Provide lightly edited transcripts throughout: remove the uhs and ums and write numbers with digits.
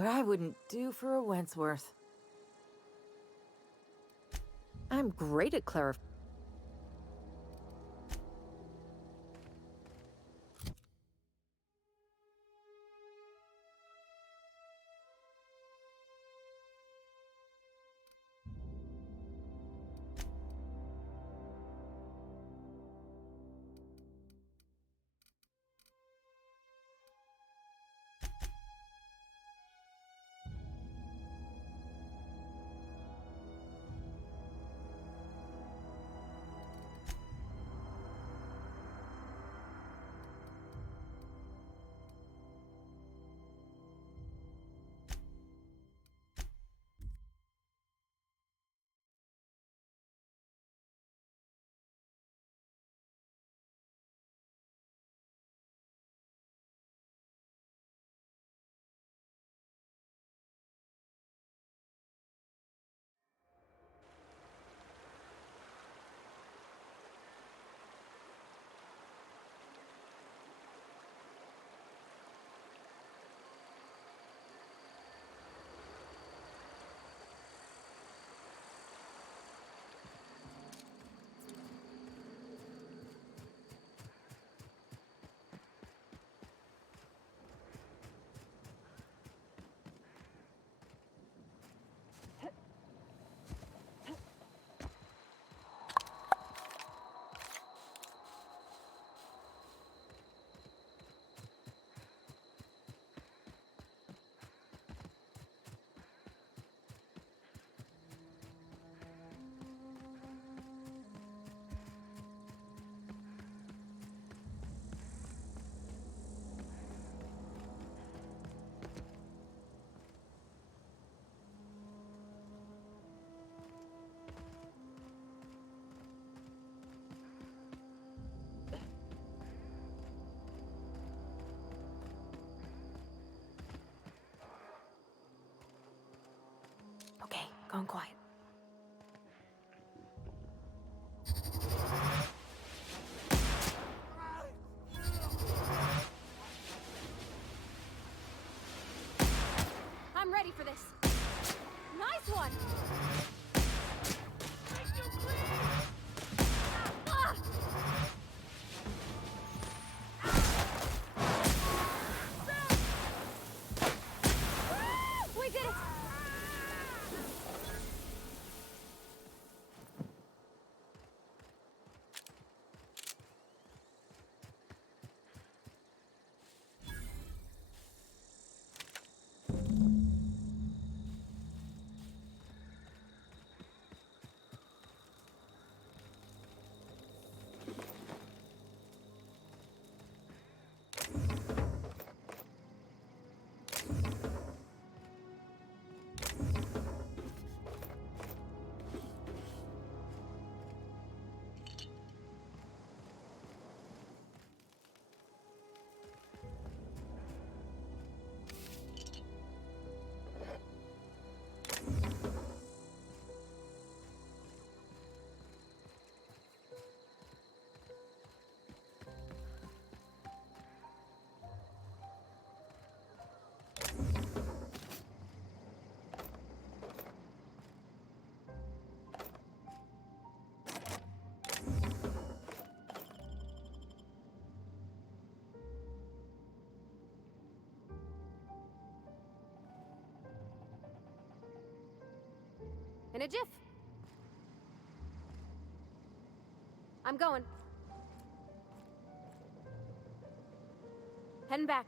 what I wouldn't do for a Wentworth. I'm great at clarifying. Okay, going quiet. I'm ready for this. Nice one! Ah! We did it! In a jiff. I'm going. Heading back.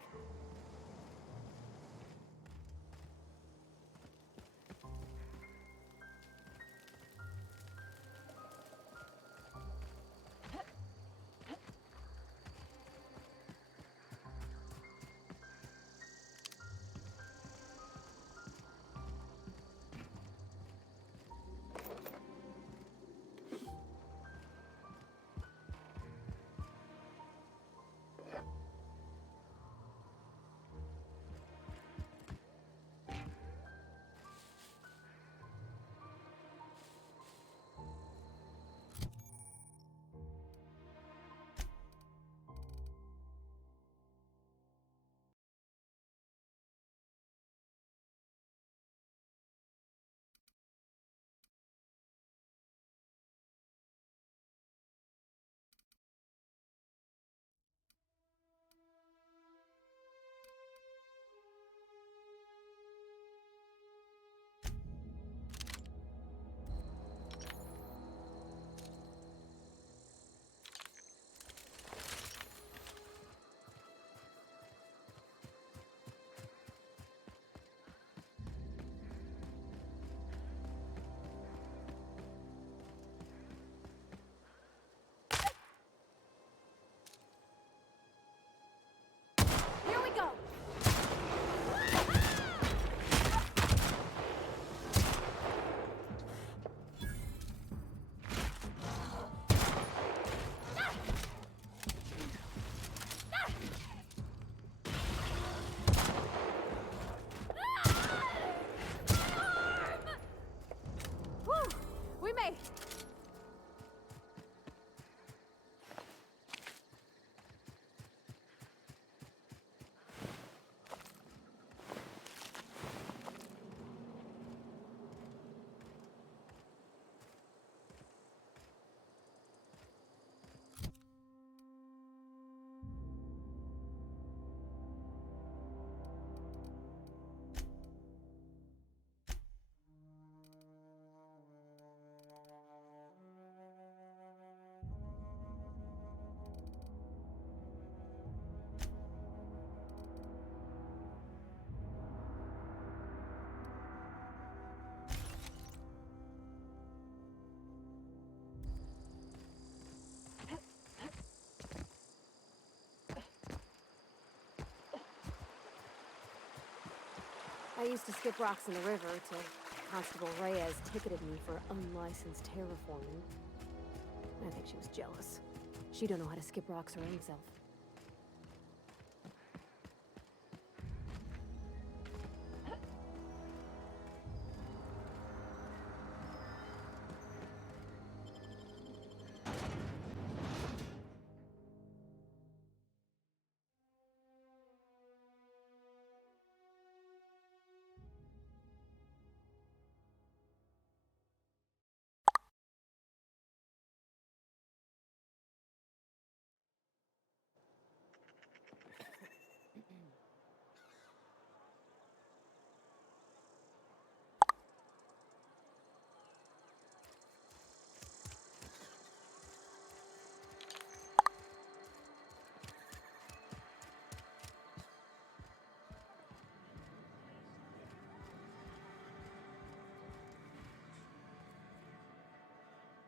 I used to skip rocks in the river till Constable Reyes ticketed me for unlicensed terraforming. I think she was jealous. She don't know how to skip rocks her own self.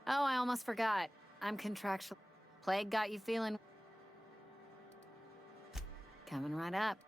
Oh, I almost forgot. I'm contractual. Plague got you feeling... Coming right up.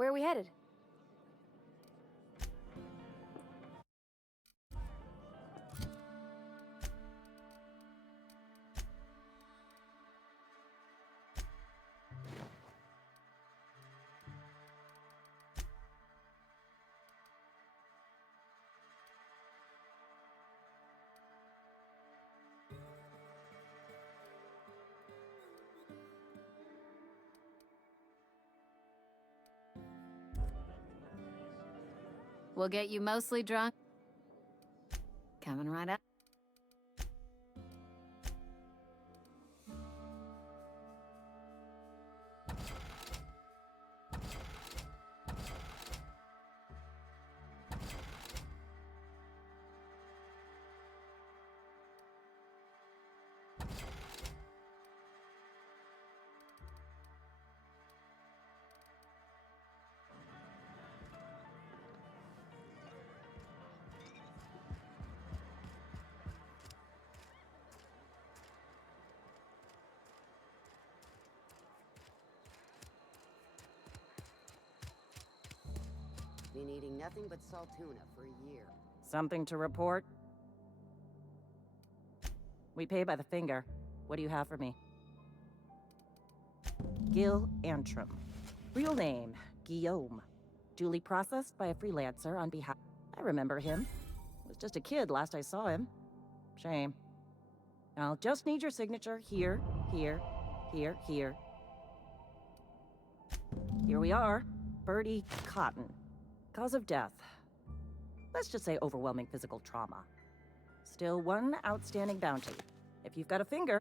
Where are we headed? We'll get you mostly drunk. Coming right up. Been eating nothing but salt tuna for a year. Something to report? We pay by the finger. What do you have for me? Gil Antrim. Real name, Guillaume. Duly processed by a freelancer on behalf... I remember him. Was just a kid last I saw him. Shame. I'll just need your signature here, here, here, here. Here we are. Bertie Cotton. Cause of death. Let's just say overwhelming physical trauma. Still one outstanding bounty. If you've got a finger...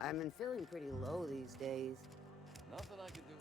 I've been feeling pretty low these days. Nothing I can do.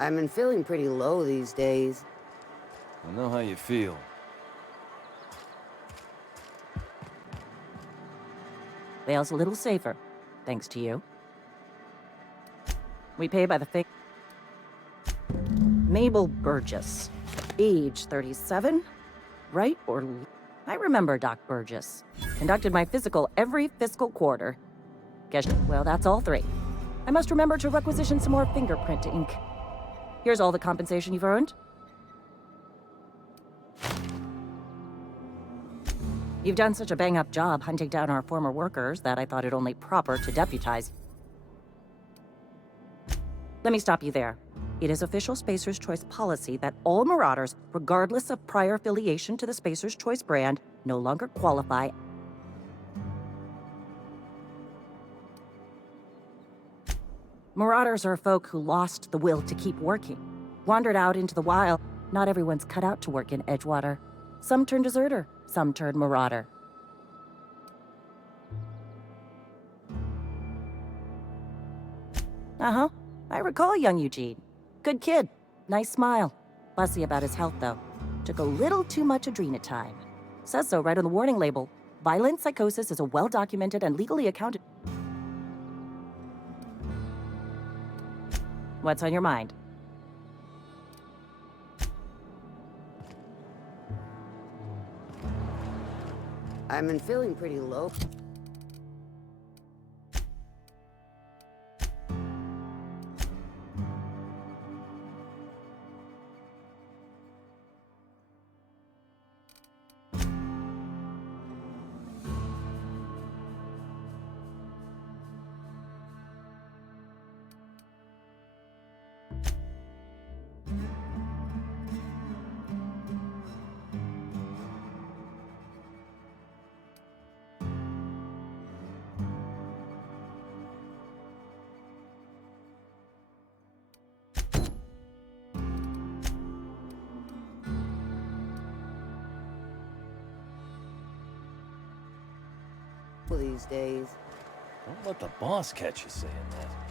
I've been feeling pretty low these days. I know how you feel. Vale's a little safer, thanks to you. We pay by the thing. Mabel Burgess, age 37, right or I remember Doc Burgess. Conducted my physical every fiscal quarter. Guess, well, that's all three. I must remember to requisition some more fingerprint ink. Here's all the compensation you've earned. You've done such a bang-up job hunting down our former workers that I thought it only proper to deputize. Let me stop you there. It is official Spacer's Choice policy that all Marauders, regardless of prior affiliation to the Spacer's Choice brand, no longer qualify. Marauders are folk who lost the will to keep working, wandered out into the wild. Not everyone's cut out to work in Edgewater. Some turn deserter, some turn marauder. Uh-huh. I recall young Eugene. Good kid. Nice smile. Fussy about his health, though. Took a little too much adrenatime. Says so right on the warning label. Violent psychosis is a well-documented and legally accounted. What's on your mind? I've been feeling pretty low. These days. Don't let the boss catch you saying that.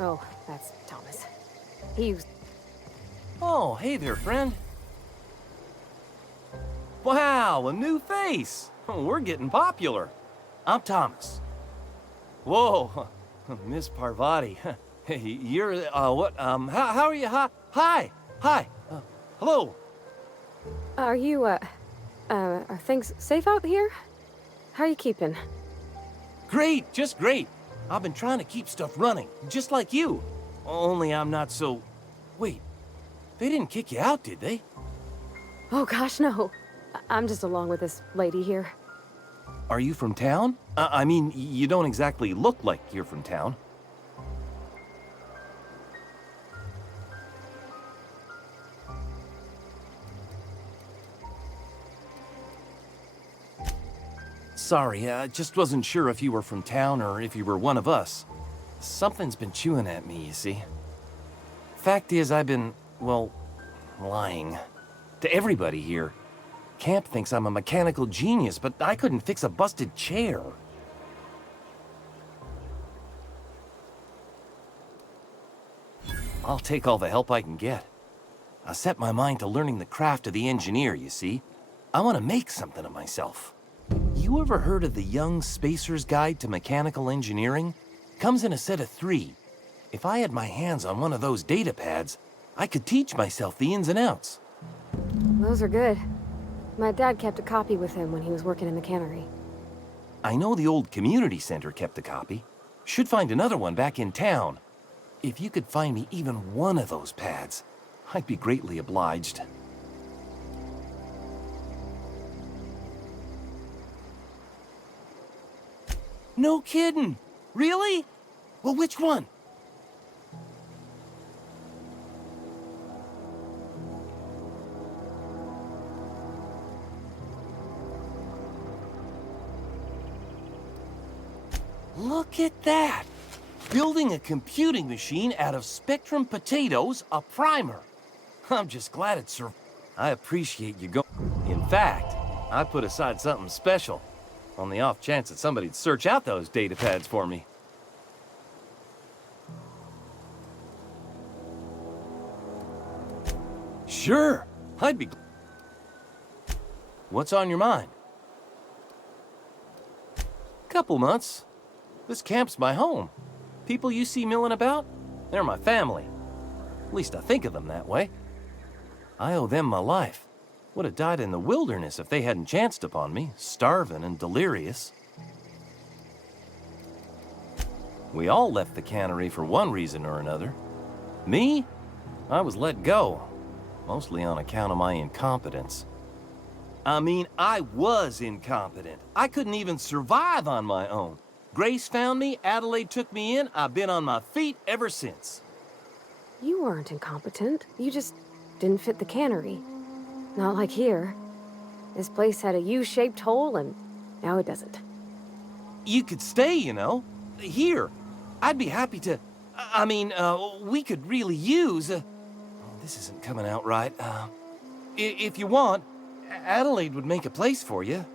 Oh, that's Thomas. He used... Oh, hey there, friend. Wow, a new face. We're getting popular. I'm Thomas. Whoa, Miss Parvati. Hey, you're, what, how are you? Hi, hello. Are you, are things safe out here? How are you keeping? Great, just great. I've been trying to keep stuff running, just like you. Only I'm not so... Wait, they didn't kick you out, did they? Oh gosh, no. I'm just along with this lady here. Are you from town? I mean, you don't exactly look like you're from town. Sorry, I just wasn't sure if you were from town or if you were one of us. Something's been chewing at me, you see. Fact is, I've been, well, lying. To everybody here. Camp thinks I'm a mechanical genius, but I couldn't fix a busted chair. I'll take all the help I can get. I set my mind to learning the craft of the engineer, you see. I want to make something of myself. You ever heard of the Young Spacer's Guide to Mechanical Engineering? Comes in a set of 3. If I had my hands on one of those data pads, I could teach myself the ins and outs. Those are good. My dad kept a copy with him when he was working in the cannery. I know the old community center kept a copy. Should find another one back in town. If you could find me even one of those pads, I'd be greatly obliged. No kidding! Really? Well, which one? Look at that! Building a computing machine out of Spectrum potatoes, a primer. I'm just glad it served. I appreciate you going. In fact, I put aside something special, on the off chance that somebody'd search out those data pads for me. Sure, I'd be... What's on your mind? Couple months. This camp's my home. People you see milling about, they're my family. At least I think of them that way. I owe them my life. Would have died in the wilderness if they hadn't chanced upon me, starving and delirious. We all left the cannery for one reason or another. Me? I was let go, mostly on account of my incompetence. I mean, I was incompetent. I couldn't even survive on my own. Grace found me, Adelaide took me in, I've been on my feet ever since. You weren't incompetent. You just didn't fit the cannery. Not like here. This place had a U-shaped hole, and now it doesn't. You could stay, you know. Here. I'd be happy to... I mean, we could really use... Oh, this isn't coming out right. If you want, Adelaide would make a place for you.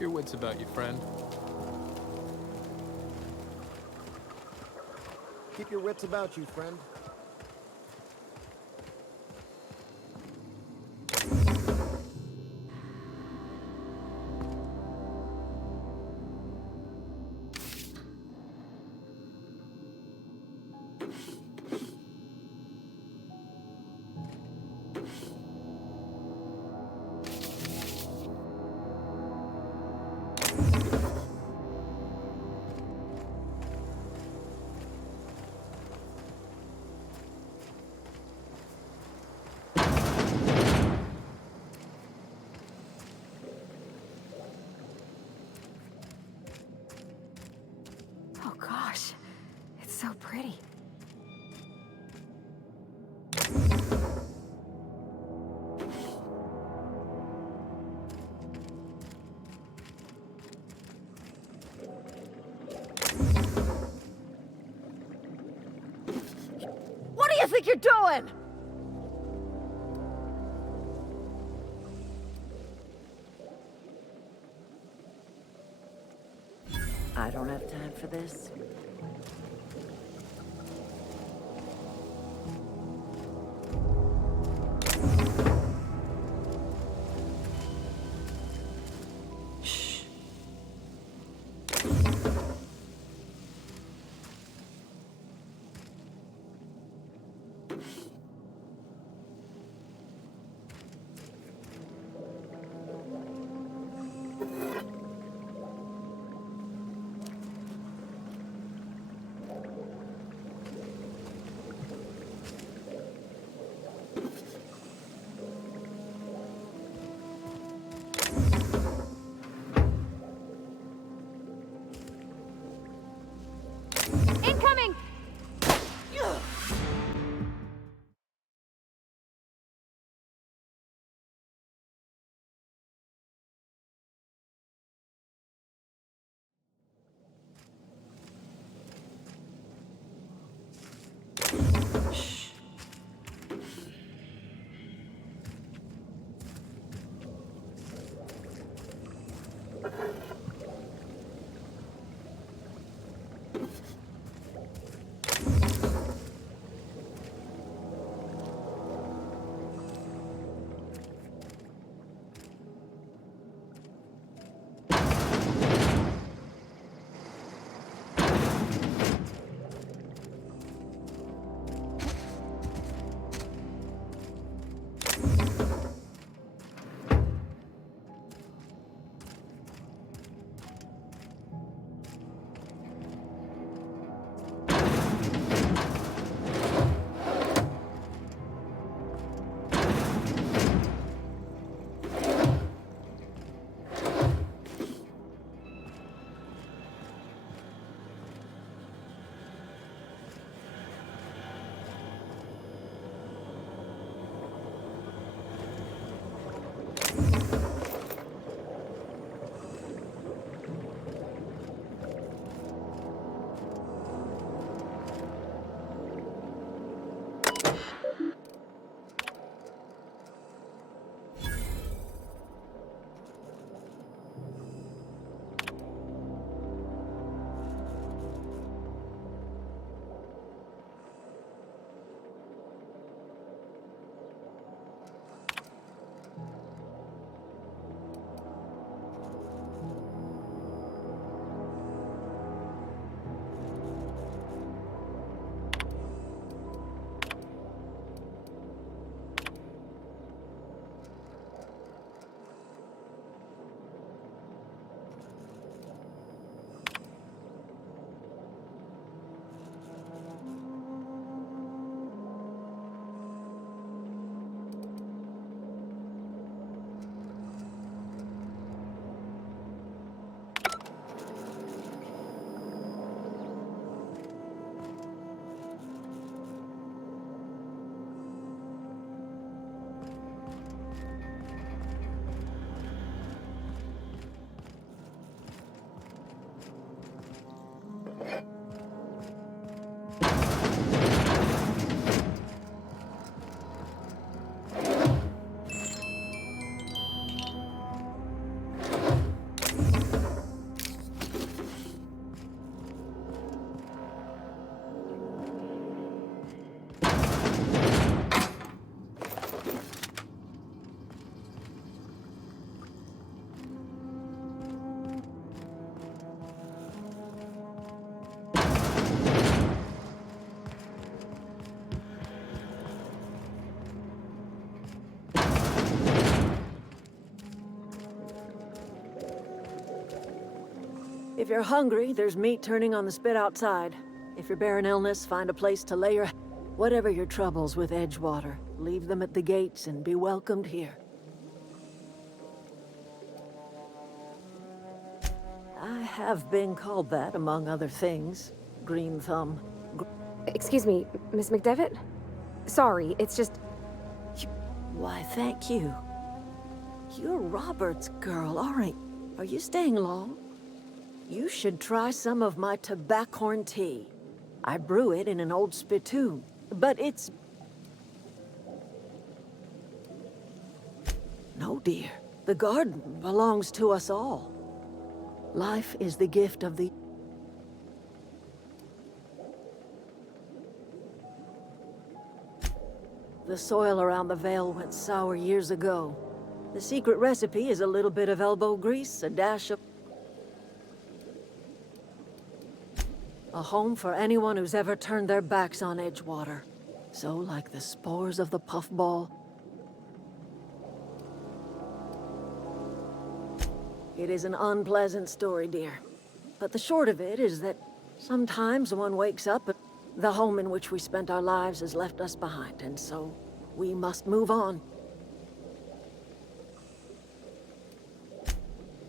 Keep your wits about you, friend. Keep your wits about you, friend. Oh gosh, it's so pretty. What do you think you're doing? I don't have time for this. Shh. If you're hungry, there's meat turning on the spit outside. If you're bearing illness, find a place to lay your... Whatever your troubles with Edgewater, leave them at the gates and be welcomed here. I have been called that, among other things. Green Thumb. Excuse me, Miss McDevitt? Sorry, it's just... Why, thank you. You're Robert's girl, aren't you? Are you staying long? You should try some of my tobaccorn tea. I brew it in an old spittoon, but it's... No, dear. The garden belongs to us all. Life is the gift of the... The soil around the Vale went sour years ago. The secret recipe is a little bit of elbow grease, a dash of... A home for anyone who's ever turned their backs on Edgewater. So, like the spores of the puffball, it is an unpleasant story, dear. But the short of it is that sometimes one wakes up and the home in which we spent our lives has left us behind, and so we must move on.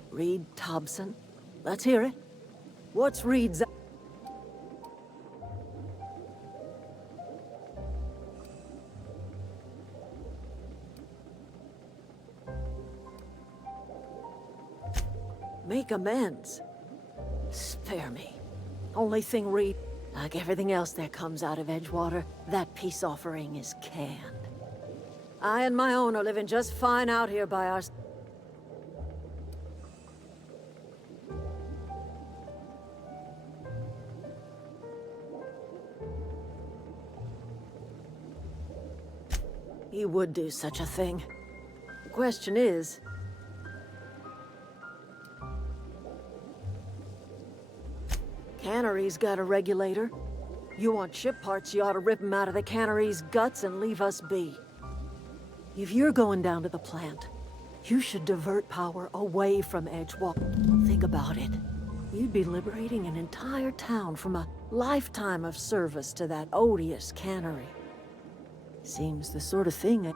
Reed Thompson? Let's hear it. What's Reed's... Make amends. Spare me. Only thing Reed, like everything else that comes out of Edgewater, that peace offering is canned. I and my own are living just fine out here by our... He would do such a thing. The question is... Cannery's got a regulator. You want ship parts, you ought to rip 'em out of the cannery's guts and leave us be. If you're going down to the plant, you should divert power away from Edgewater. Think about it. You'd be liberating an entire town from a lifetime of service to that odious cannery. Seems the sort of thing...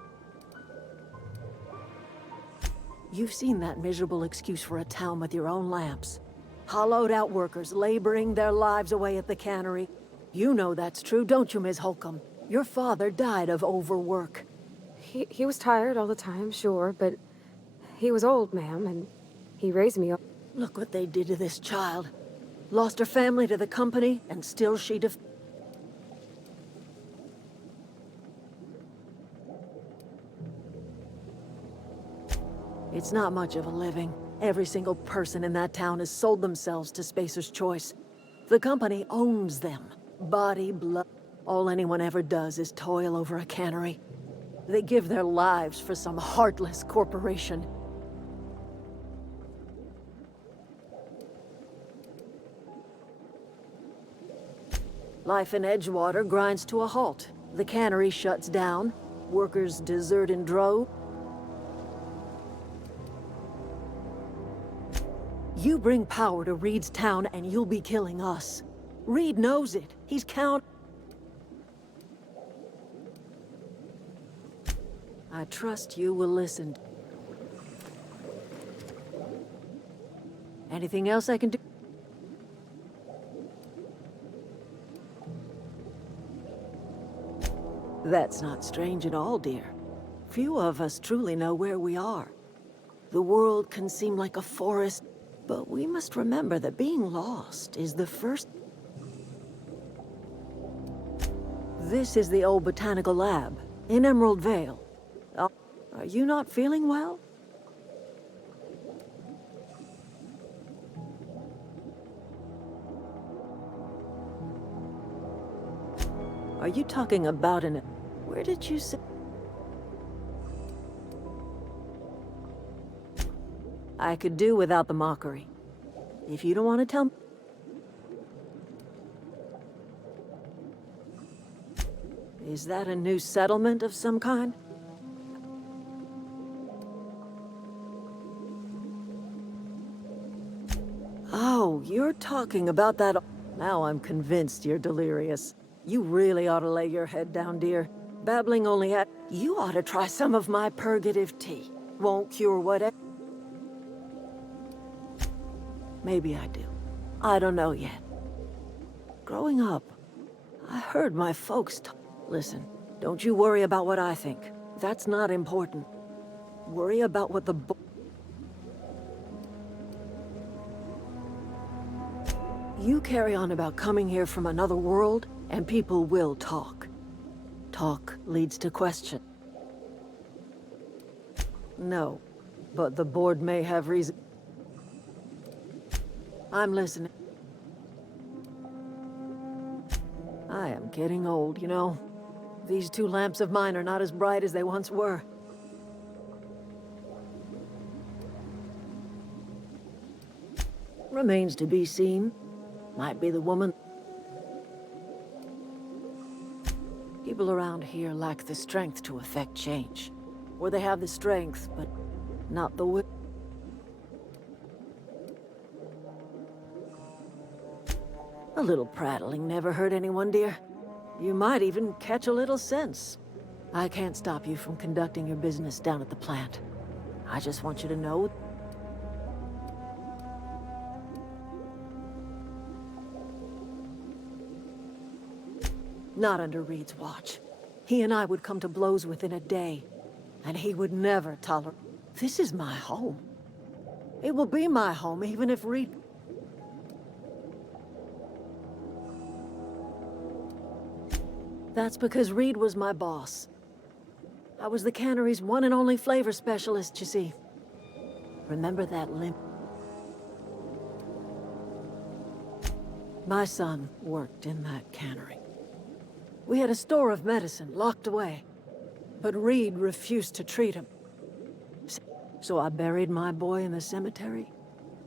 You've seen that miserable excuse for a town with your own lamps. Hollowed out workers laboring their lives away at the cannery. You know that's true, don't you, Ms. Holcomb? Your father died of overwork. He was tired all the time, sure, but he was old, ma'am, and he raised me up. Look what they did to this child. Lost her family to the company, and still she It's not much of a living. Every single person in that town has sold themselves to Spacer's Choice. The company owns them. Body, blood. All anyone ever does is toil over a cannery. They give their lives for some heartless corporation. Life in Edgewater grinds to a halt. The cannery shuts down. Workers desert in droves. You bring power to Reed's town and you'll be killing us. Reed knows it. He's I trust you will listen. Anything else I can do? That's not strange at all, dear. Few of us truly know where we are. The world can seem like a forest, but we must remember that being lost is the first... This is the old botanical lab, in Emerald Vale. Are you not feeling well? Are you talking about an... Where did you say... I could do without the mockery. If you don't want to tell me... Is that a new settlement of some kind? Oh, you're... talking about that. Now I'm convinced you're delirious. You really ought to lay your head down, dear. Babbling only at. You ought to try some of my purgative tea. Won't cure whatever. Maybe I do. I don't know yet. Growing up, I heard my folks talk. Listen, don't you worry about what I think. That's not important. Worry about what the You carry on about coming here from another world, and people will talk. Talk leads to question. No, but the board may have reason. I'm listening. I am getting old, you know. These two lamps of mine are not as bright as they once were. Remains to be seen. Might be the woman. People around here lack the strength to effect change. Or they have the strength, but not the will. A little prattling never hurt anyone, dear. You might even catch a little sense. I can't stop you from conducting your business down at the plant. I just want you to know. Not under Reed's watch. He and I would come to blows within a day, and he would never tolerate. This is my home. It will be my home even if Reed... That's because Reed was my boss. I was the cannery's one and only flavor specialist, you see. Remember that limp? My son worked in that cannery. We had a store of medicine locked away, but Reed refused to treat him. So I buried my boy in the cemetery,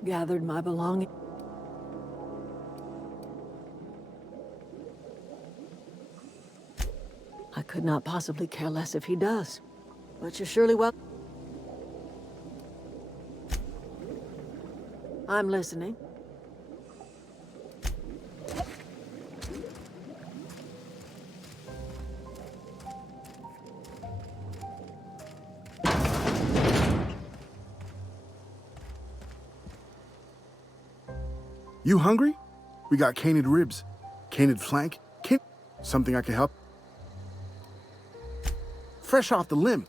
gathered my belongings. I could not possibly care less if he does, but you're surely well. I'm listening. You hungry? We got canid ribs, canid flank, something I can help. Fresh off the limb.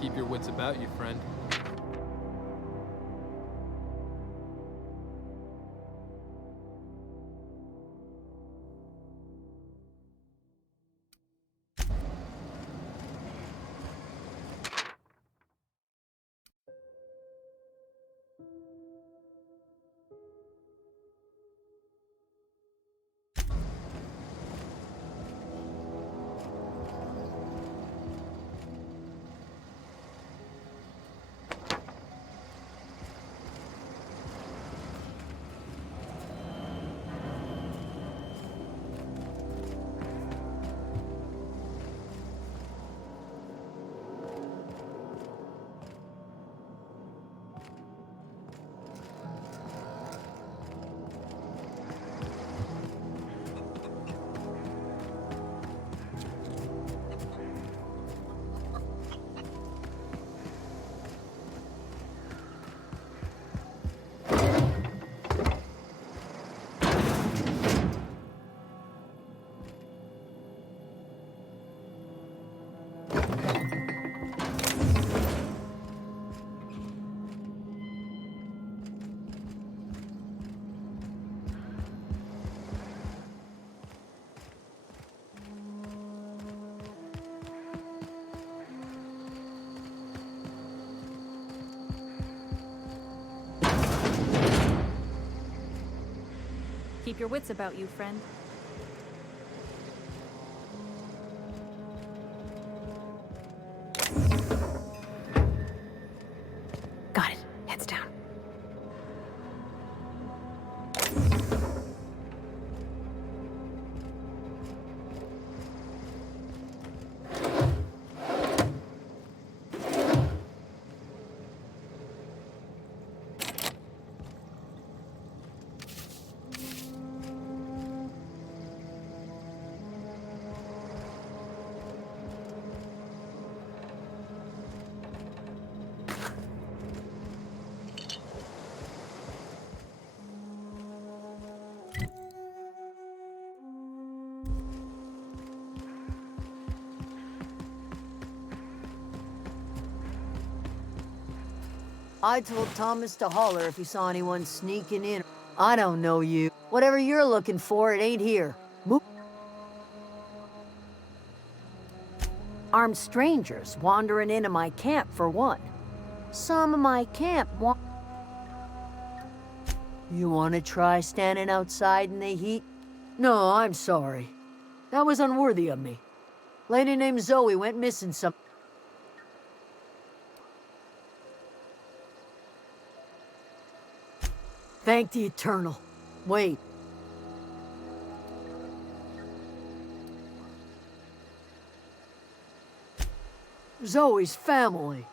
Keep your wits about you, friend. Keep your wits about you, friend. Got it. Heads down. I told Thomas to holler if he saw anyone sneaking in. I don't know you. Whatever you're looking for, it ain't here. Move. Armed strangers wandering into my camp, for one. Some of my camp want... You want to try standing outside in the heat? No, I'm sorry. That was unworthy of me. Lady named Zoe went missing some... Thank the Eternal. Wait. Zoe's family.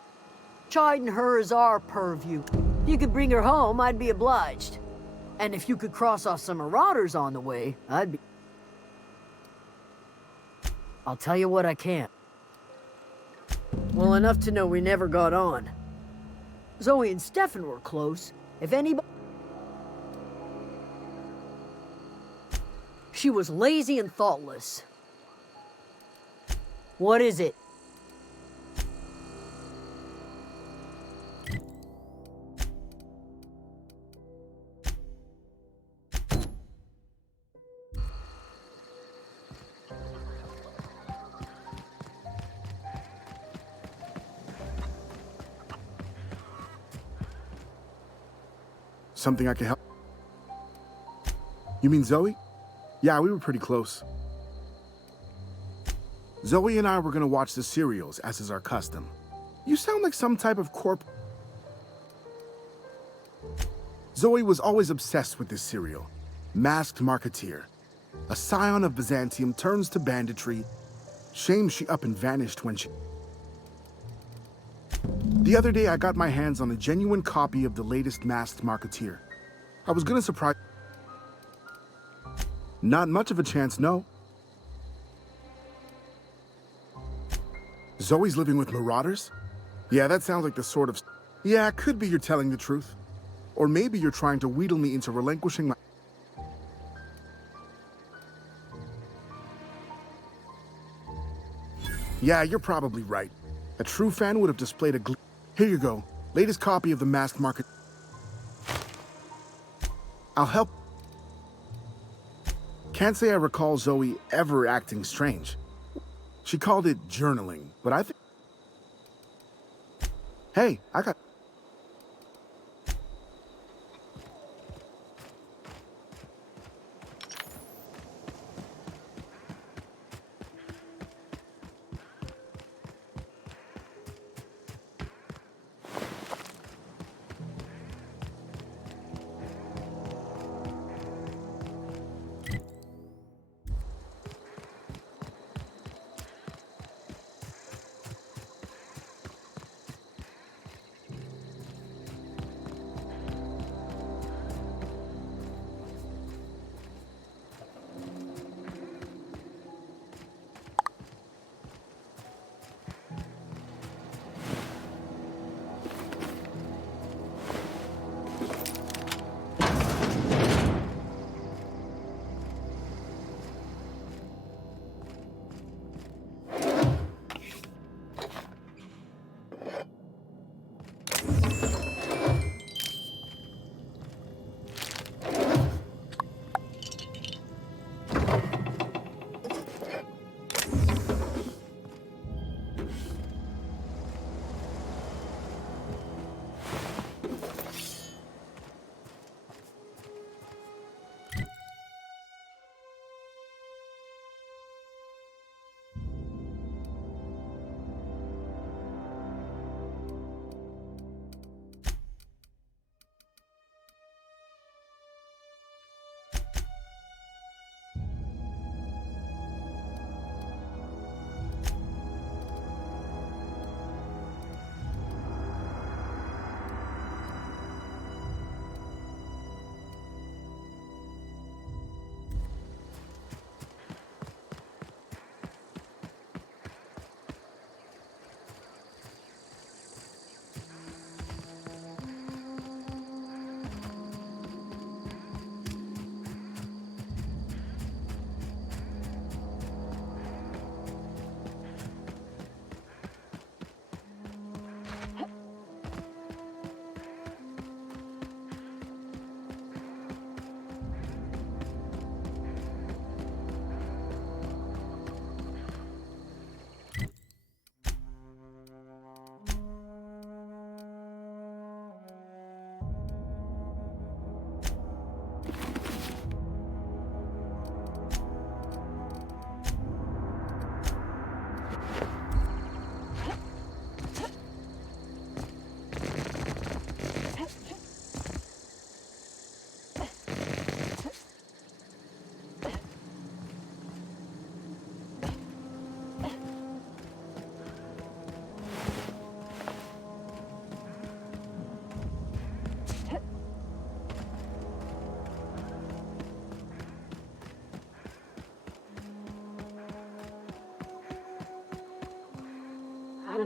Chiding her is our purview. If you could bring her home, I'd be obliged. And if you could cross off some marauders on the way, I'd be... I'll tell you what I can't. Well, enough to know we never got on. Zoe and Stefan were close. If anybody... She was lazy and thoughtless. What is it? Something I can help? You mean Zoe? Yeah, we were pretty close. Zoe and I were gonna watch the serials, as is our custom. You sound like some type of Zoe was always obsessed with this serial. Masked Marketeer. A scion of Byzantium turns to banditry. Shame she up and vanished when she... The other day, I got my hands on a genuine copy of the latest Masked Marketeer. I was gonna surprise... Not much of a chance, no. Zoe's living with marauders? Yeah, that sounds like the sort of... Yeah, it could be you're telling the truth. Or maybe you're trying to wheedle me into relinquishing my... Yeah, you're probably right. A true fan would have displayed a Here you go. Latest copy of the Masked Market. I'll help. Can't say I recall Zoe ever acting strange. She called it journaling, but I think... Hey, I got...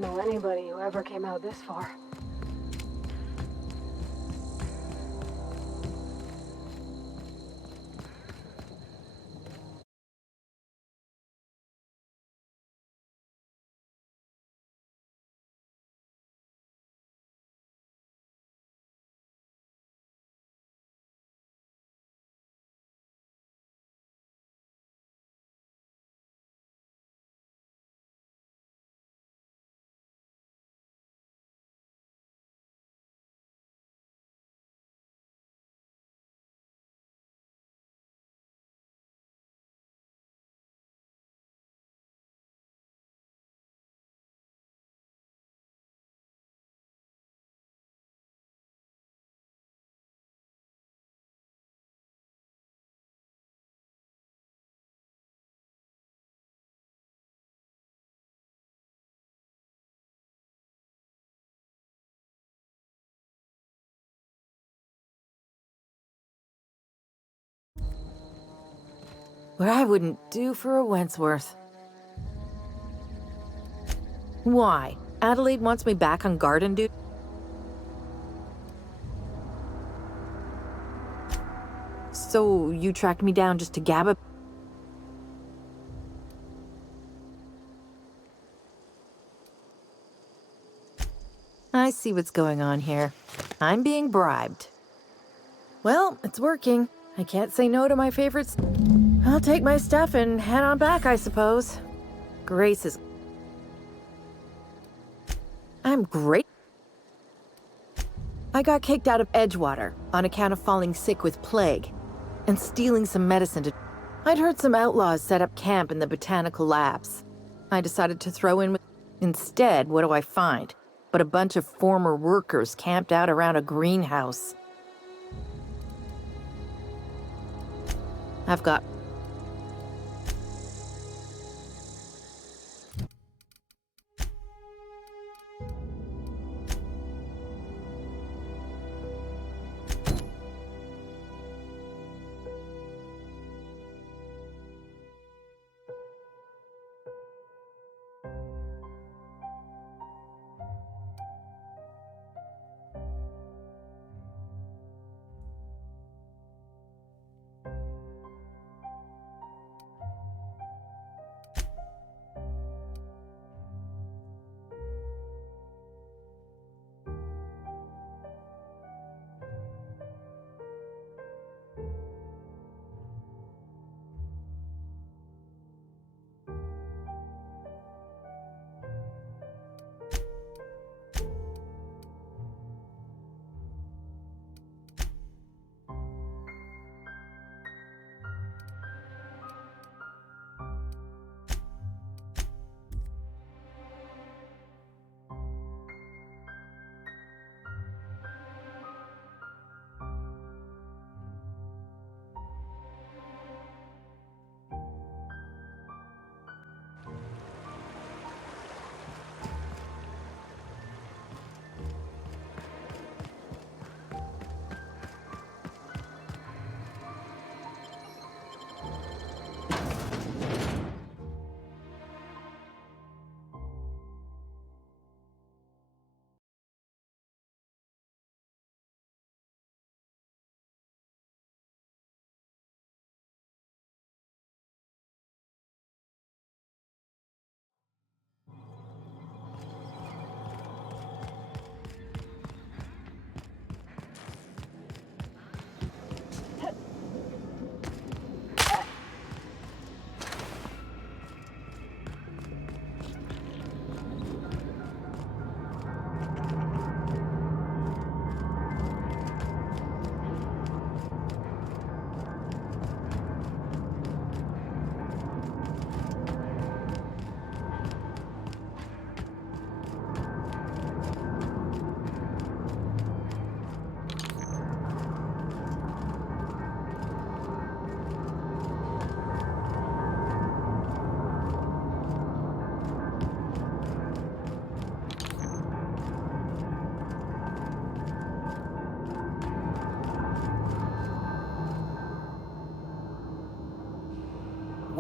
know anybody who ever came out this far. What I wouldn't do for a Wentworth. Why? Adelaide wants me back on garden duty? So you tracked me down just to gab a... I see what's going on here. I'm being bribed. Well, it's working. I can't say no to my favorites. I'll take my stuff and head on back, I suppose. Grace is... I'm great. I got kicked out of Edgewater on account of falling sick with plague and stealing some medicine to... I'd heard some outlaws set up camp in the botanical labs. I decided to throw in with... Instead, what do I find? But a bunch of former workers camped out around a greenhouse. I've got...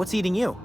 What's eating you?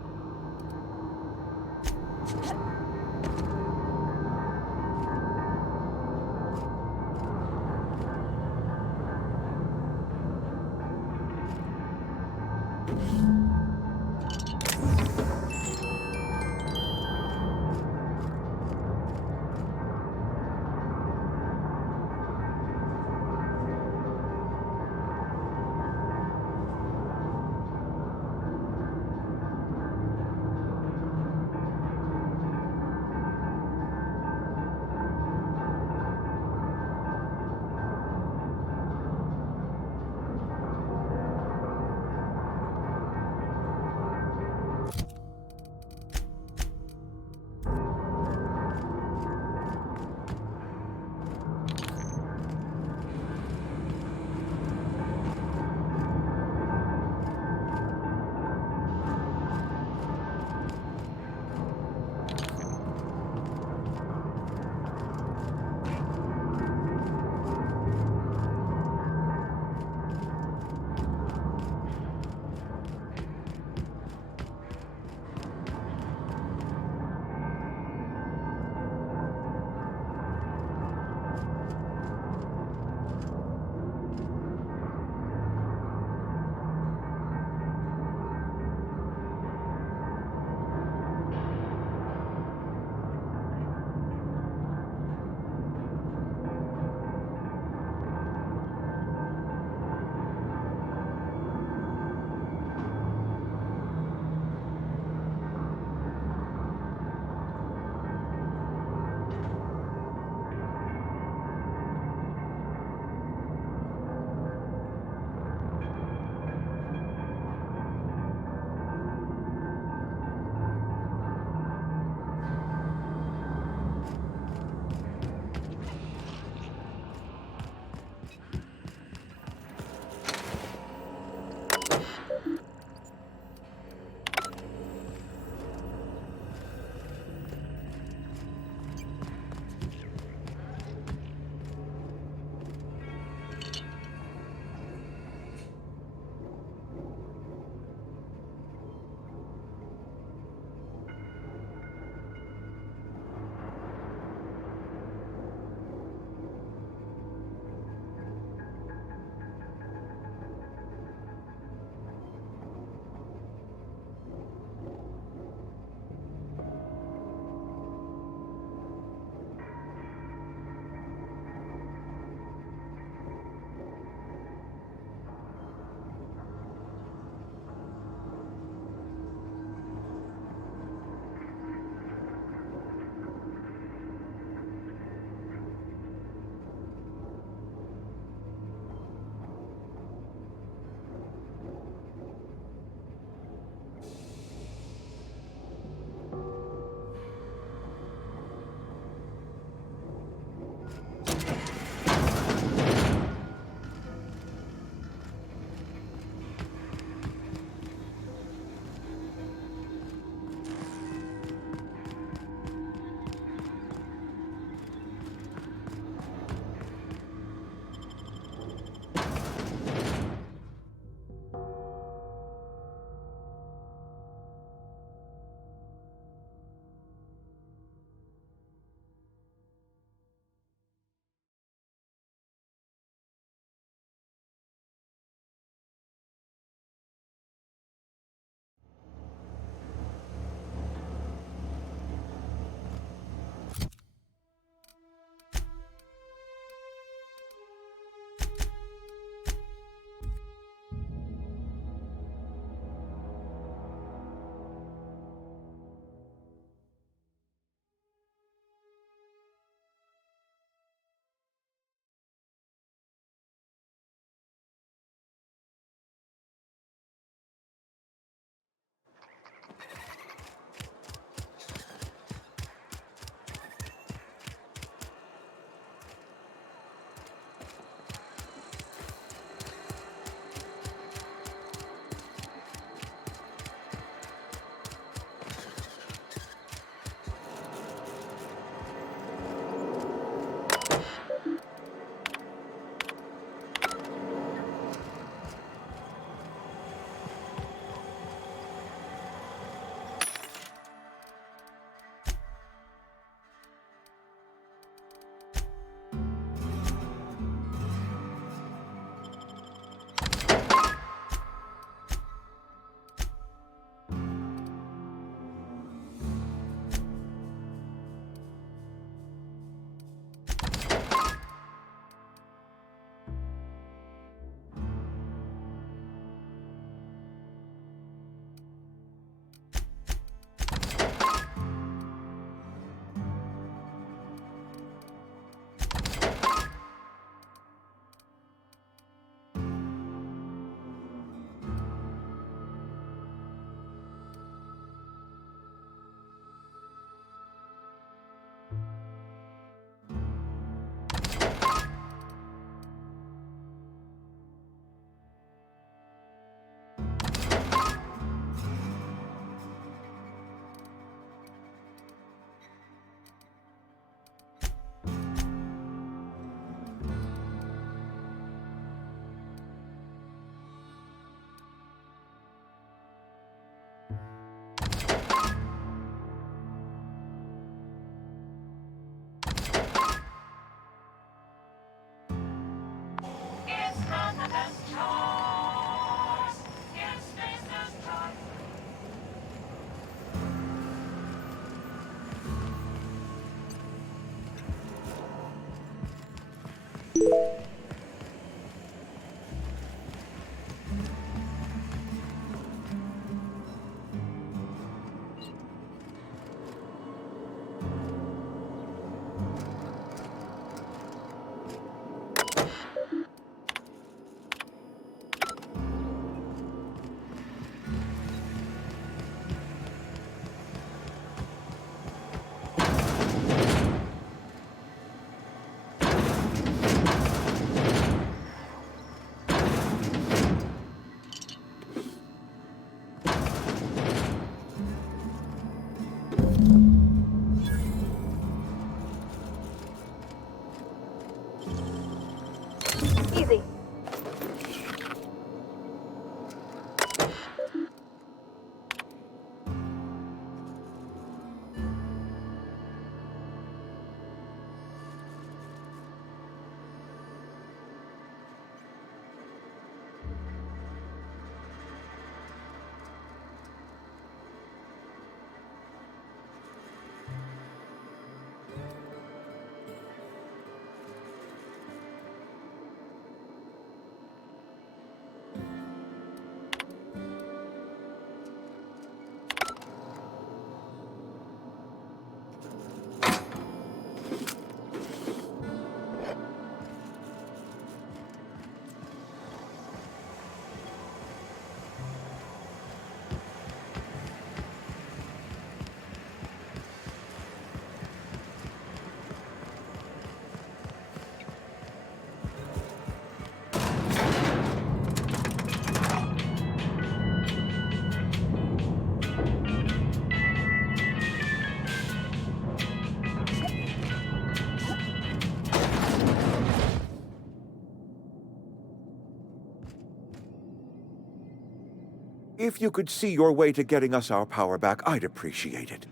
If you could see your way to getting us our power back, I'd appreciate it.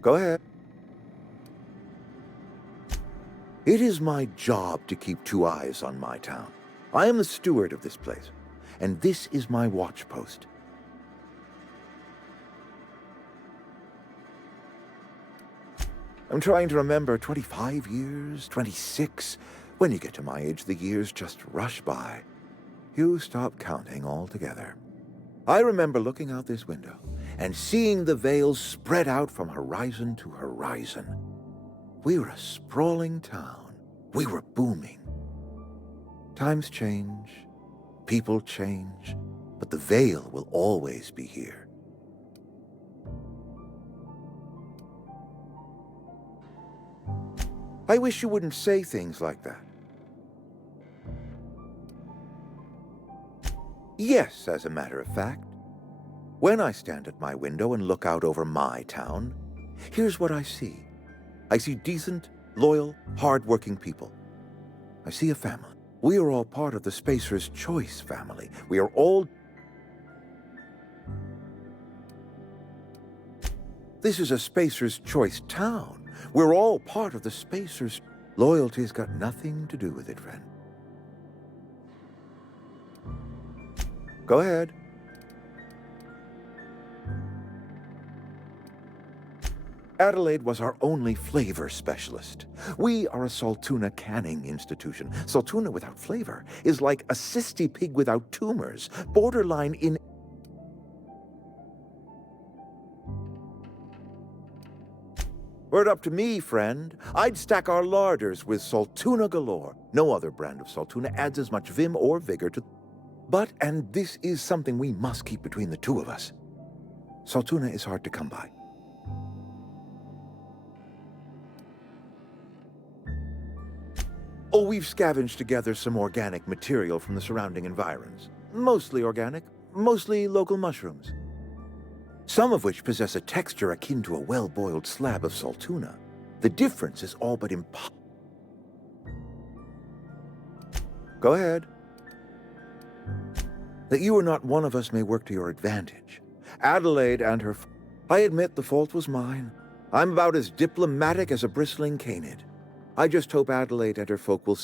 Go ahead. It is my job to keep two eyes on my town. I am the steward of this place, and this is my watch post. I'm trying to remember 25 years, 26. When you get to my age, the years just rush by. You stop counting altogether. I remember looking out this window and seeing the veils spread out from horizon to horizon. We were a sprawling town. We were booming. Times change, people change, but the veil will always be here. I wish you wouldn't say things like that. Yes, as a matter of fact. When I stand at my window and look out over my town, here's what I see. I see decent, loyal, hard-working people. I see a family. We are all part of the Spacer's Choice family. We are all... This is a Spacer's Choice town. We're all part of the Spacer's... Loyalty's got nothing to do with it, friend. Go ahead. Adelaide was our only flavor specialist. We are a Saltuna canning institution. Saltuna without flavor is like a cysty pig without tumors, borderline in... Were it up to me, friend, I'd stack our larders with Saltuna galore. No other brand of Saltuna adds as much vim or vigor to... But, and this is something we must keep between the two of us, Saltuna is hard to come by. Oh, we've scavenged together some organic material from the surrounding environs. Mostly organic, mostly local mushrooms. Some of which possess a texture akin to a well-boiled slab of Saltuna. The difference is all but impossible. Go ahead. That you are not one of us may work to your advantage. Adelaide and her... I admit the fault was mine. I'm about as diplomatic as a bristling canid. I just hope Adelaide and her folk will...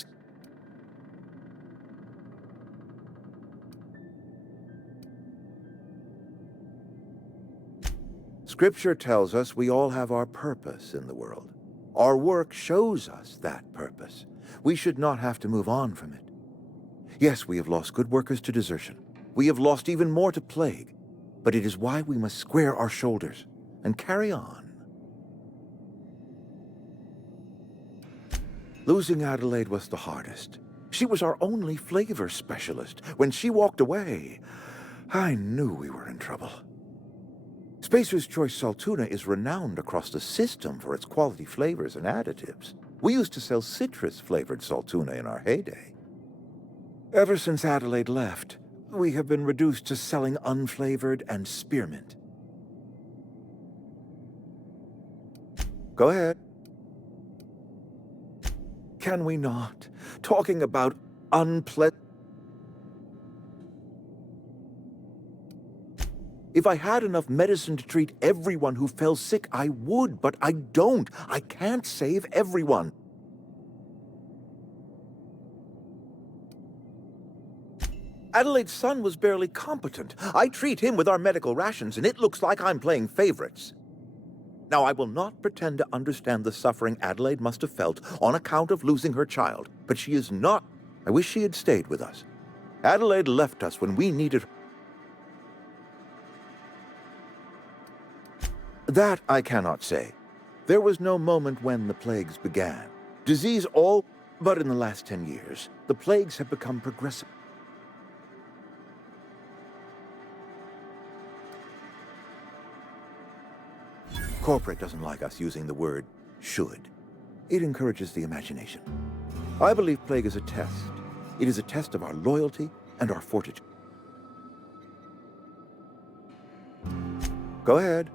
Scripture tells us we all have our purpose in the world. Our work shows us that purpose. We should not have to move on from it. Yes, we have lost good workers to desertion. We have lost even more to plague. But it is why we must square our shoulders and carry on. Losing Adelaide was the hardest. She was our only flavor specialist. When she walked away, I knew we were in trouble. Spacer's Choice Saltuna is renowned across the system for its quality flavors and additives. We used to sell citrus-flavored Saltuna in our heyday. Ever since Adelaide left, we have been reduced to selling unflavored and spearmint. Go ahead. Can we not? Talking about unpleasant... If I had enough medicine to treat everyone who fell sick, I would, but I don't. I can't save everyone. Adelaide's son was barely competent. I treat him with our medical rations, and it looks like I'm playing favorites. Now, I will not pretend to understand the suffering Adelaide must have felt on account of losing her child, but she is not... I wish she had stayed with us. Adelaide left us when we needed her. That I cannot say. There was no moment when the plagues began. Disease all... But in the last 10 years, the plagues have become progressive. Corporate doesn't like us using the word should. It encourages the imagination. I believe plague is a test. It is a test of our loyalty and our fortitude. Go ahead.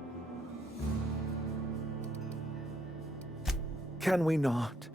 Can we not?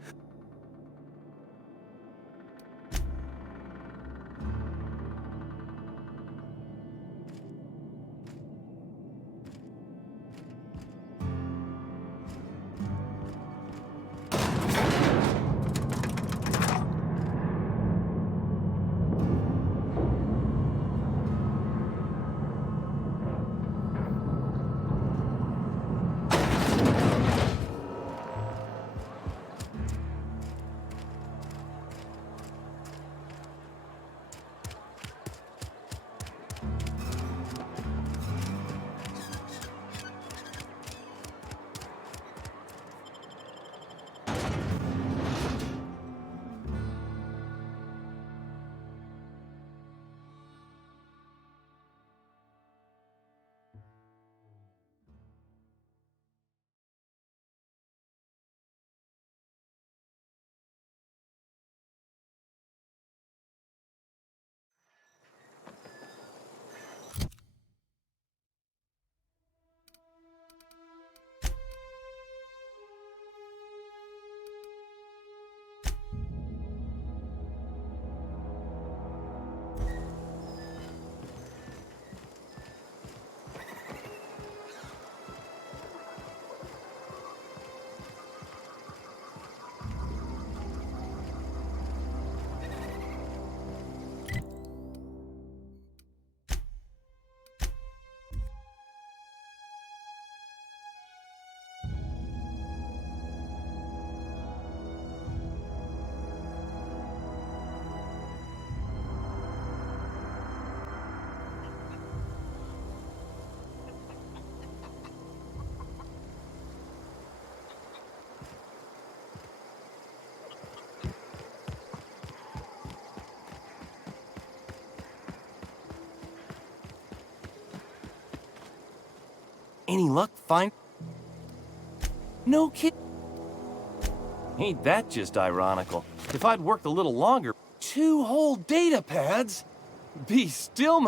Any luck find... No kid... Ain't that just ironical? If I'd worked a little longer, 2 whole data pads? Be still...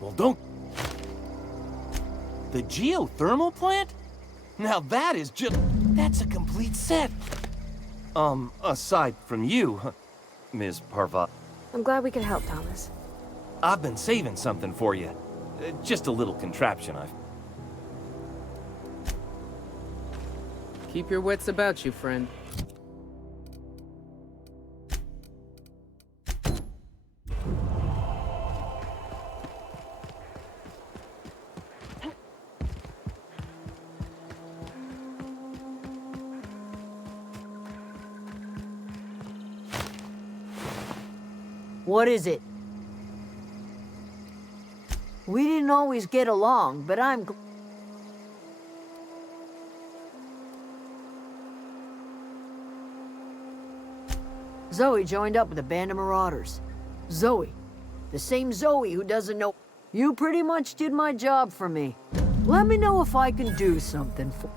Well, don't... The geothermal plant? Now that is just... That's a complete set. Aside from you, Ms. Parva. I'm glad we could help, Thomas. I've been saving something for you. Just a little contraption I've... Keep your wits about you, friend. What is it? We didn't always get along, but I'm... Zoe joined up with a band of marauders. Zoe. The same Zoe who doesn't know... You pretty much did my job for me. Let me know if I can do something for...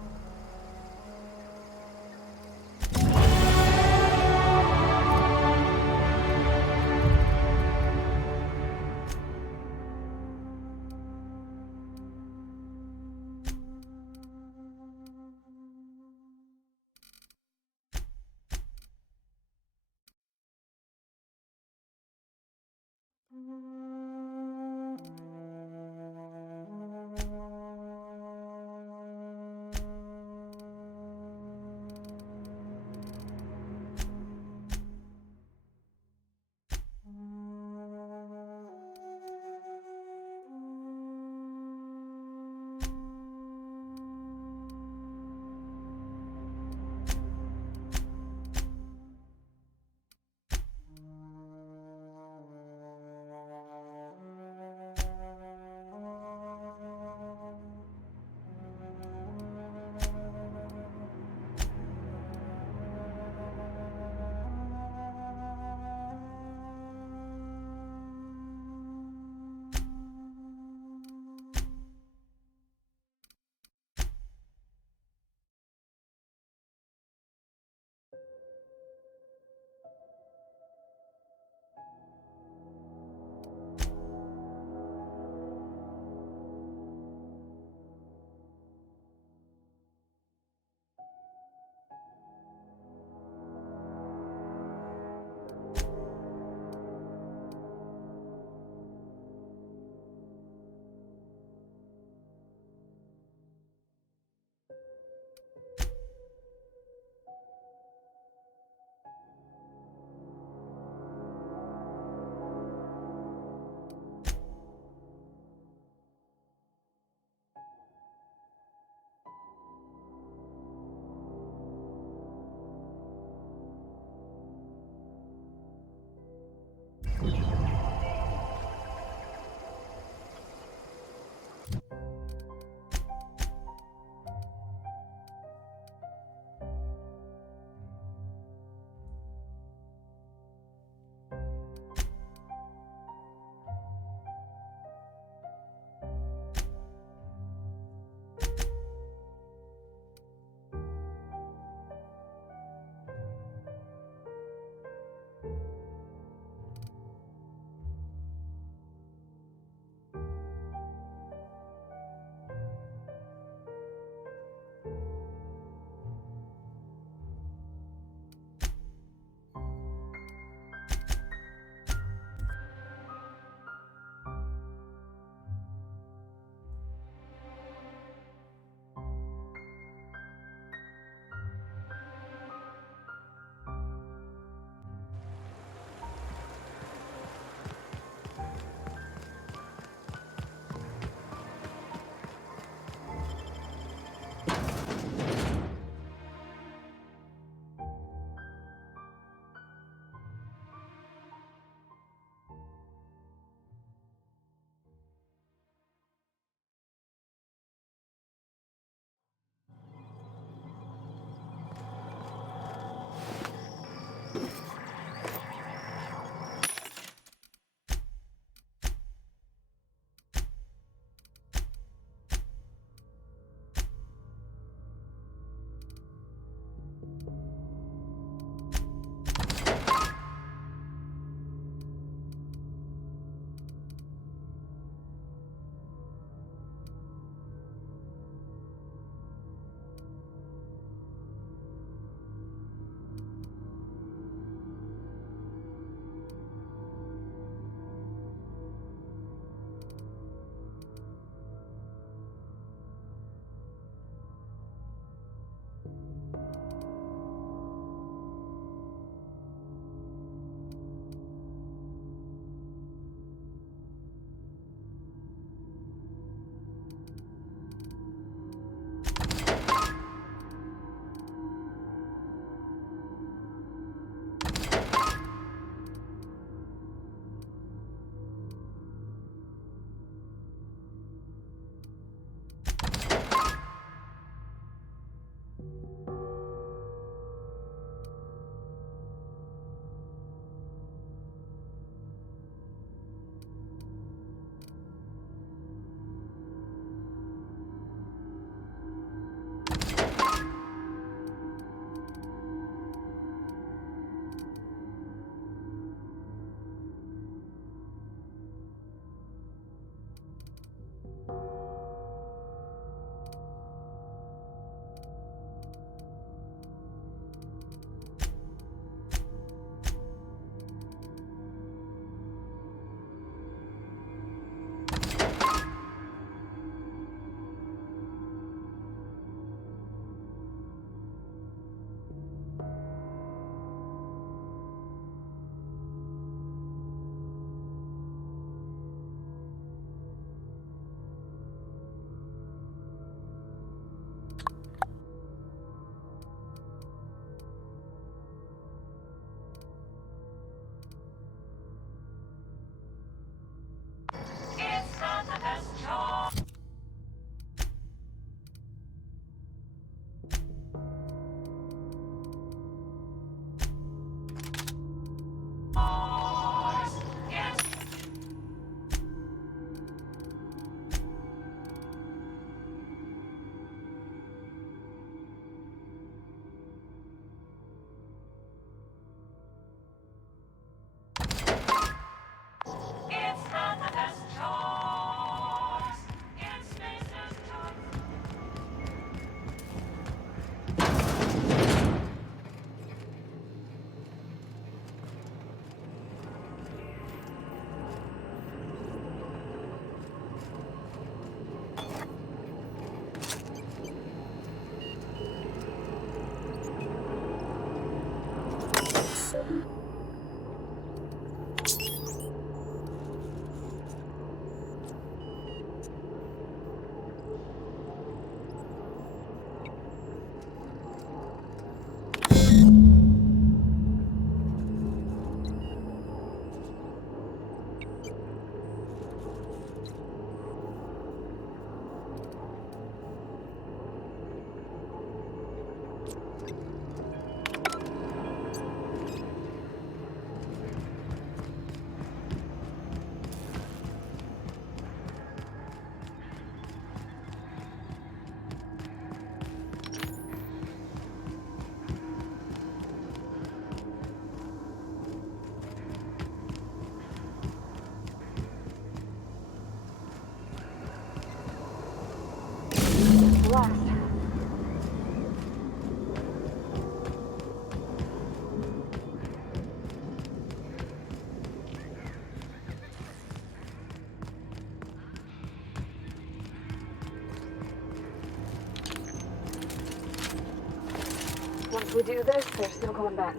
we do this, there's no going back.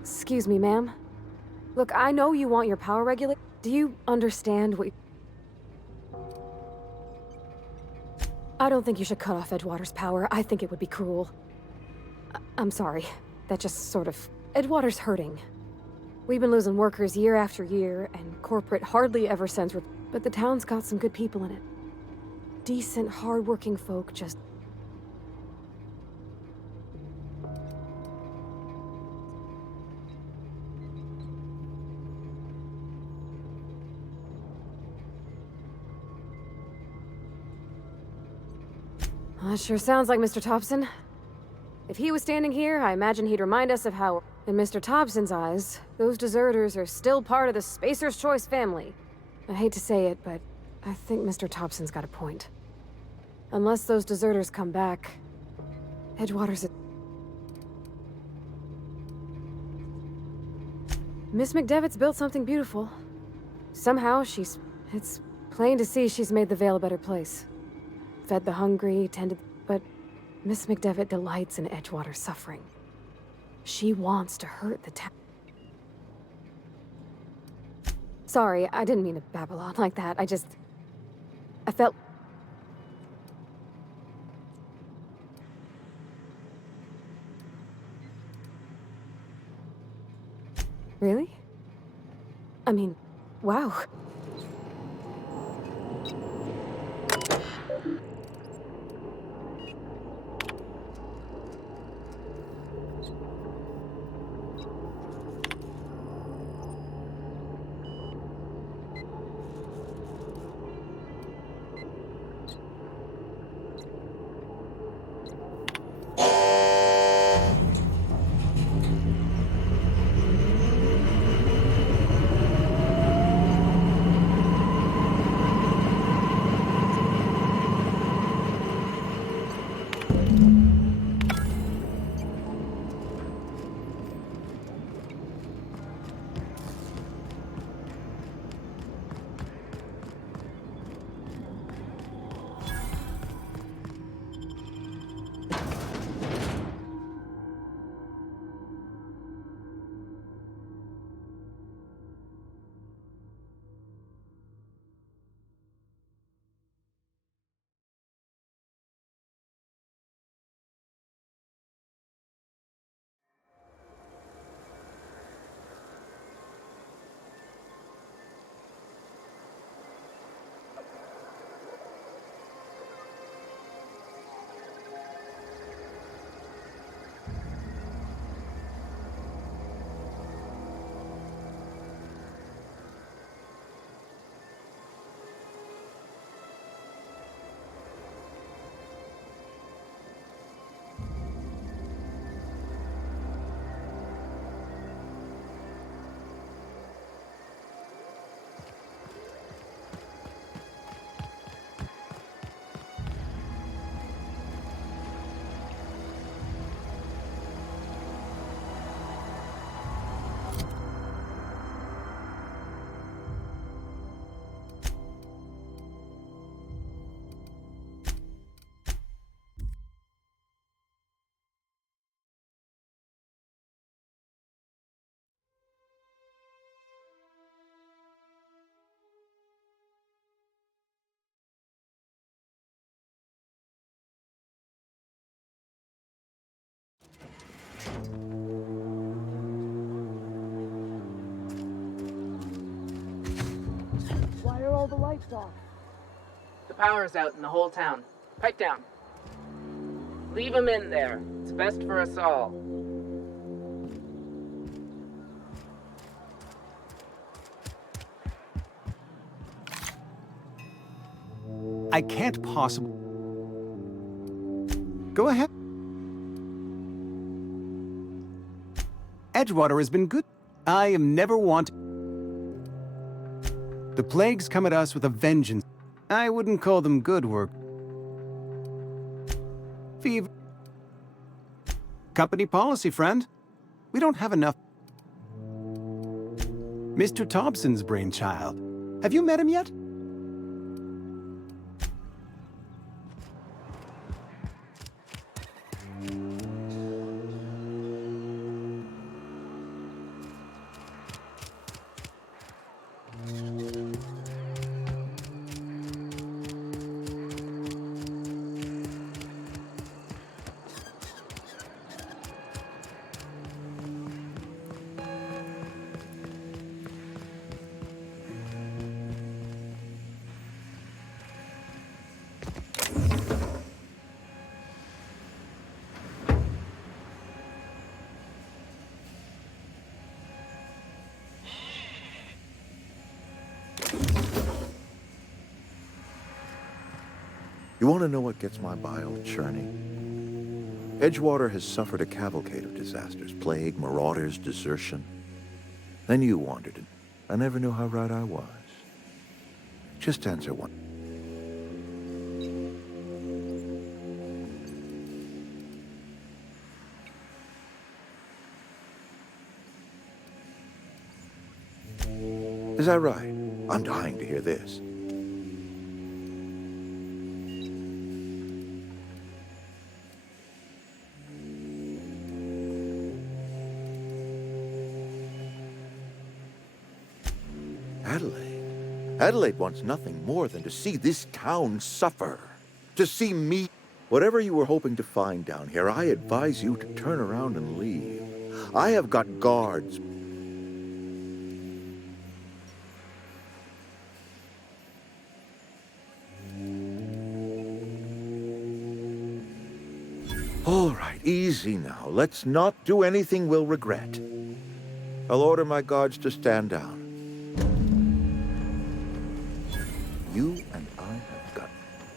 Excuse me, ma'am. Look, I know you want your power regulated. Do you understand what I don't think you should cut off Edgewater's power. I think it would be cruel. I'm sorry. That just sort of... Edgewater's hurting. We've been losing workers year after year, and corporate hardly ever sends... But the town's got some good people in it. Decent, hard-working folk just... That sure sounds like Mr. Thompson. If he was standing here, I imagine he'd remind us of how, in Mr. Thompson's eyes, those deserters are still part of the Spacer's Choice family. I hate to say it, but I think Mr. Thompson's got a point. Unless those deserters come back, Edgewater's a... Miss McDevitt's built something beautiful. Somehow it's plain to see she's made the Vale a better place. Fed the hungry, tended... But Miss McDevitt delights in Edgewater's suffering. She wants to hurt the town. Sorry, I didn't mean to babble on like that. I felt... Really? I mean, wow. Why are all the lights off? The power's out in the whole town. Pipe down. Leave them in there. It's best for us all. I can't possibly... Go ahead. Edgewater has been good. I am never want... The plagues come at us with a vengeance. I wouldn't call them good work. Fever. Company policy, friend. We don't have enough. Mr. Thompson's brainchild. Have you met him yet? You want to know what gets my bile churning? Edgewater has suffered a cavalcade of disasters. Plague, marauders, desertion. Then you wandered in. I never knew how right I was. Just answer one. Is that right? I'm dying to hear this. Adelaide wants nothing more than to see this town suffer. To see me. Whatever you were hoping to find down here, I advise you to turn around and leave. I have got guards. All right, easy now. Let's not do anything we'll regret. I'll order my guards to stand down. You and I have got...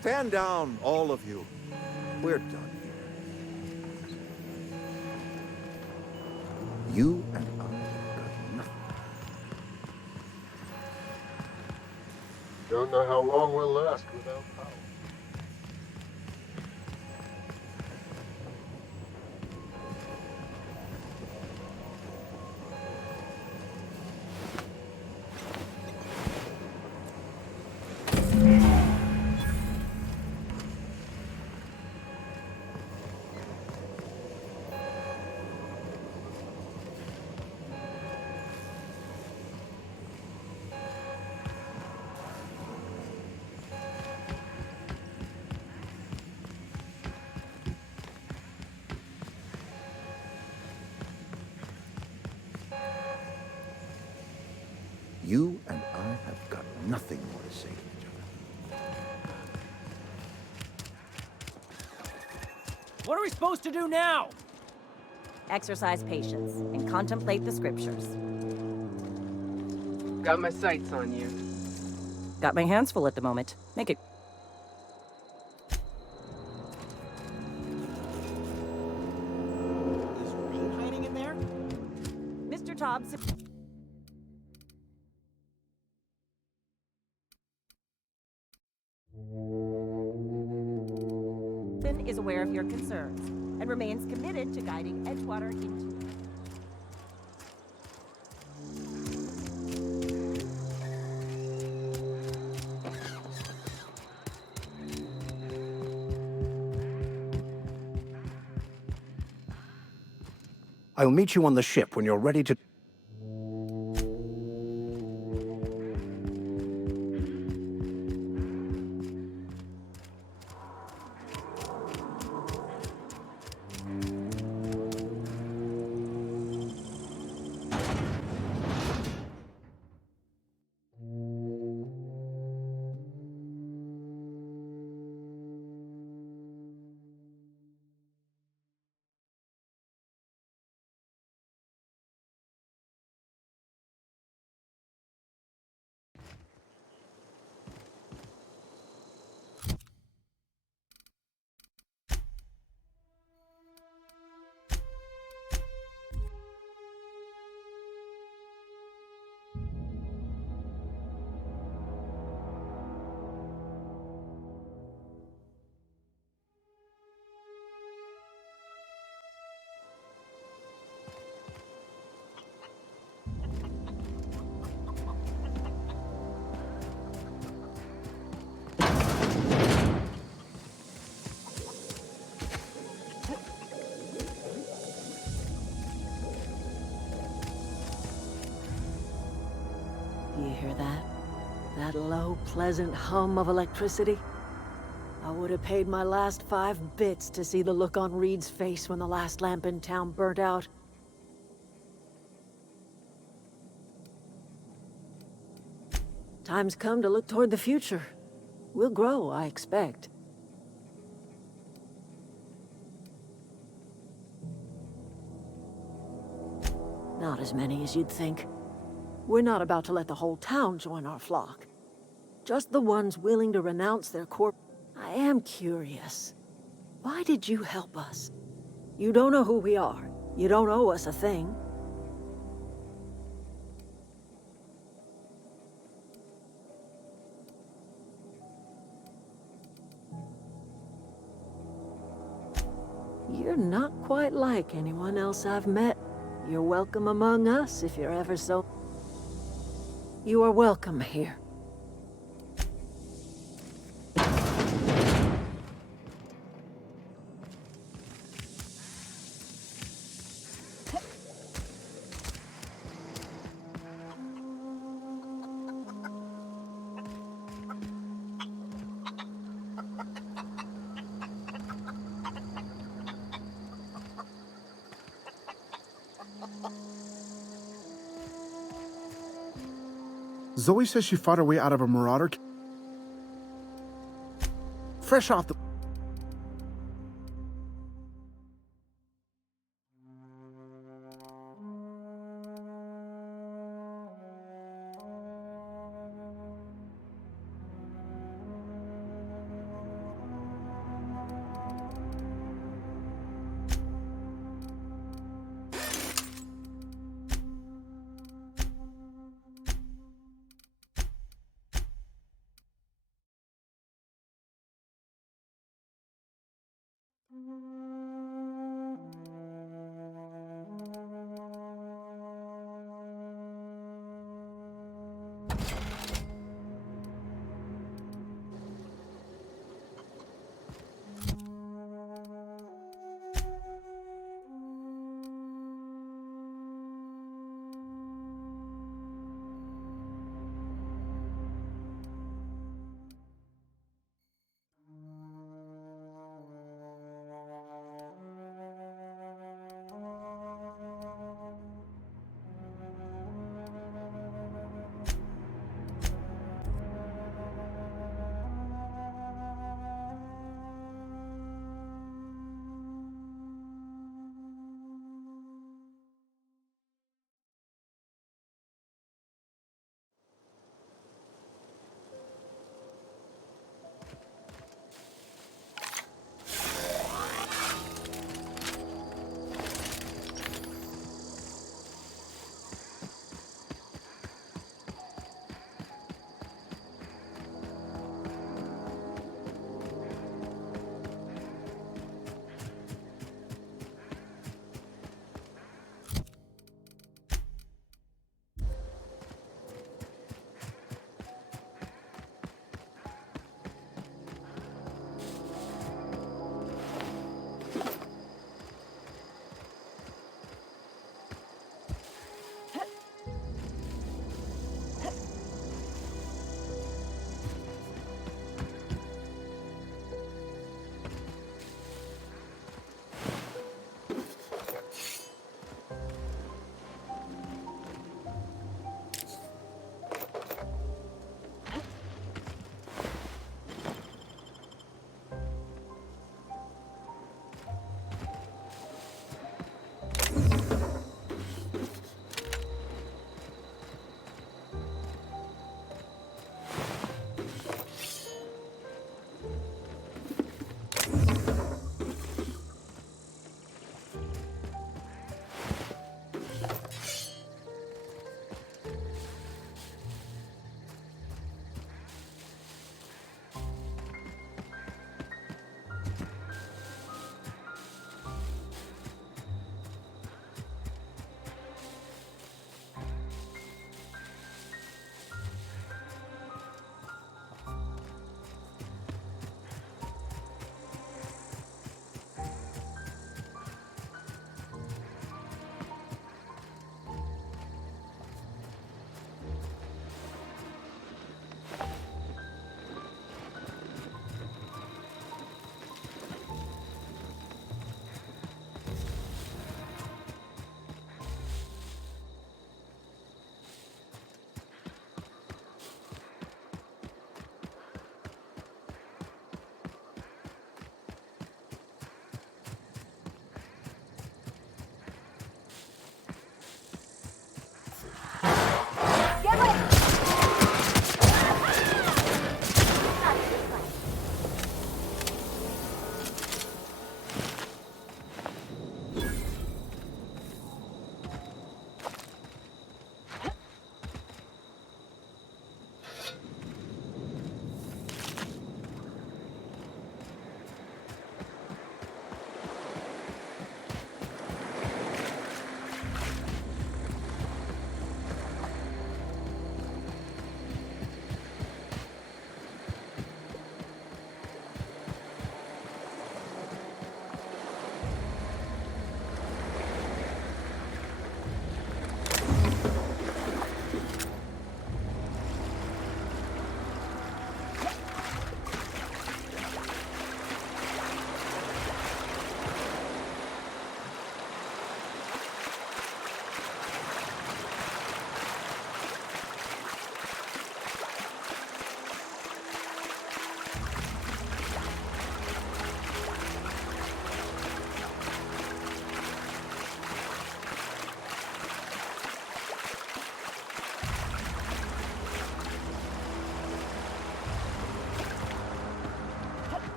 Stand down, all of you. We're done here. You and I have got nothing. Don't know how long we'll last without power. You and I have got nothing more to say to each other. What are we supposed to do now? Exercise patience and contemplate the scriptures. Got my sights on you. Got my hands full at the moment. Make it. Is Reed hiding in there? Mr. Thompson is aware of your concerns and remains committed to guiding Edgewater into... I'll meet you on the ship when you're ready to... You hear that? That low, pleasant hum of electricity? I would have paid my last 5 bits to see the look on Reed's face when the last lamp in town burnt out. Time's come to look toward the future. We'll grow, I expect. Not as many as you'd think. We're not about to let the whole town join our flock. Just the ones willing to renounce their corp... I am curious. Why did you help us? You don't know who we are. You don't owe us a thing. You're not quite like anyone else I've met. You're welcome among us if you're ever so... You are welcome here. Zoe says she fought her way out of a marauder. Fresh off the...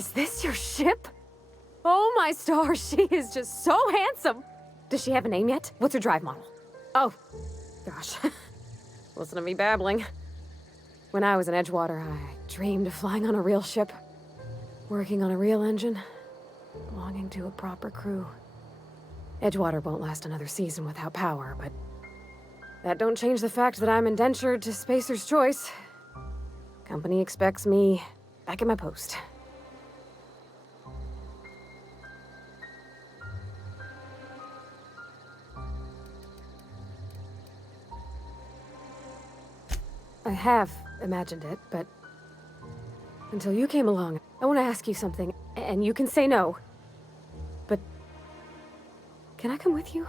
Is this your ship? Oh my stars, she is just so handsome! Does she have a name yet? What's her drive model? Oh, gosh. Listen to me babbling. When I was in Edgewater, I dreamed of flying on a real ship, working on a real engine, belonging to a proper crew. Edgewater won't last another season without power, but that don't change the fact that I'm indentured to Spacer's Choice. Company expects me back at my post. I have imagined it, but until you came along, I want to ask you something, and you can say no. But can I come with you?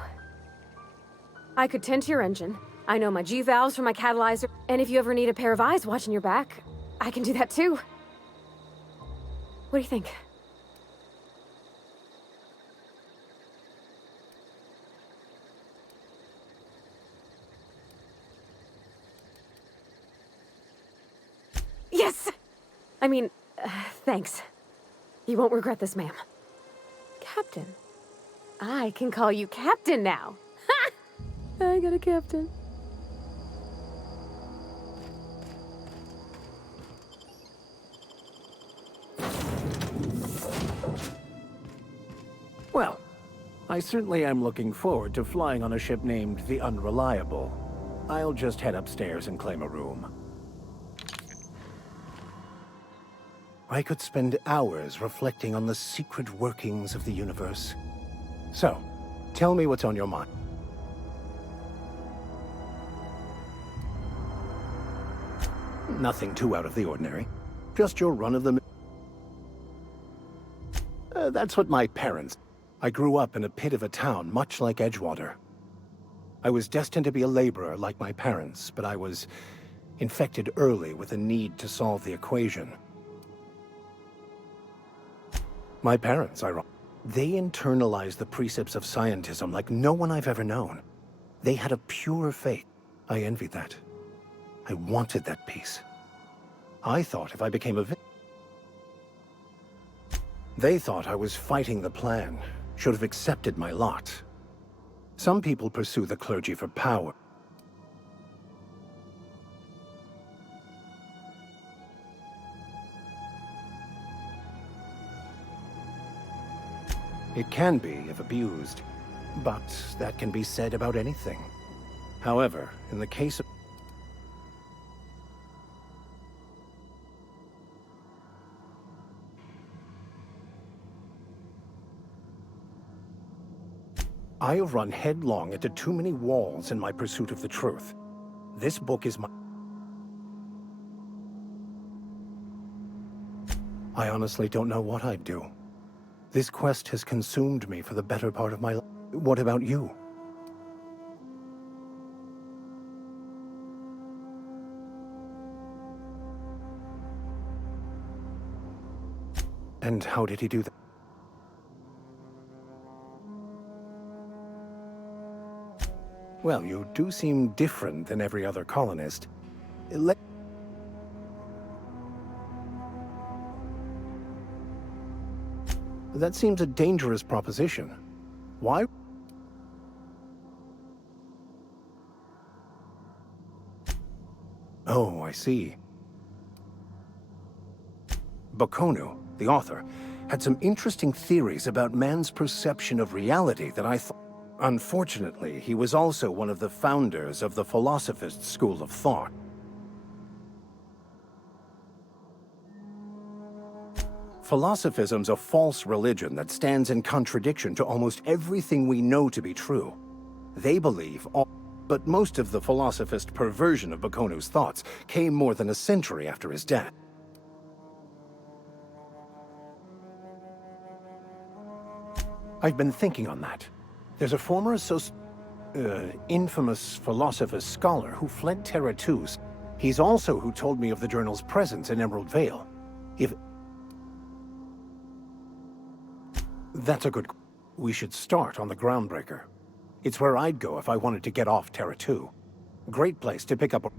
I could tend to your engine. I know my G-valves from my catalyzer, and if you ever need a pair of eyes watching your back, I can do that too. What do you think? Yes! I mean, thanks. You won't regret this, ma'am. Captain. I can call you Captain now. Ha! I got a captain. Well, I certainly am looking forward to flying on a ship named the Unreliable. I'll just head upstairs and claim a room. I could spend hours reflecting on the secret workings of the universe. So, tell me what's on your mind. Nothing too out of the ordinary. Just your run-of-the-mill. That's what my parents... I grew up in a pit of a town, much like Edgewater. I was destined to be a laborer like my parents, but I was infected early with a need to solve the equation. My parents, they internalized the precepts of scientism like no one I've ever known. They had a pure faith. I envied that. I wanted that peace. I thought if I became a They thought I was fighting the plan, should have accepted my lot. Some people pursue the clergy for power. It can be, if abused, but that can be said about anything. However, in the case of... I've run headlong into too many walls in my pursuit of the truth. This book is my... I honestly don't know what I'd do. This quest has consumed me for the better part of my life. What about you? And how did he do that? Well, you do seem different than every other colonist. That seems a dangerous proposition. Why? Oh, I see. Bakonu, the author, had some interesting theories about man's perception of reality that I thought... Unfortunately, he was also one of the founders of the philosophist school of thought. Philosophism's a false religion that stands in contradiction to almost everything we know to be true. They believe all... But most of the philosophist perversion of Bakonu's thoughts came more than a century after his death. I've been thinking on that. There's a former infamous philosopher scholar who fled Terra 2. He's also who told me of the journal's presence in Emerald Vale. If... That's a good... We should start on the Groundbreaker. It's where I'd go if I wanted to get off Terra 2. Great place to pick up a...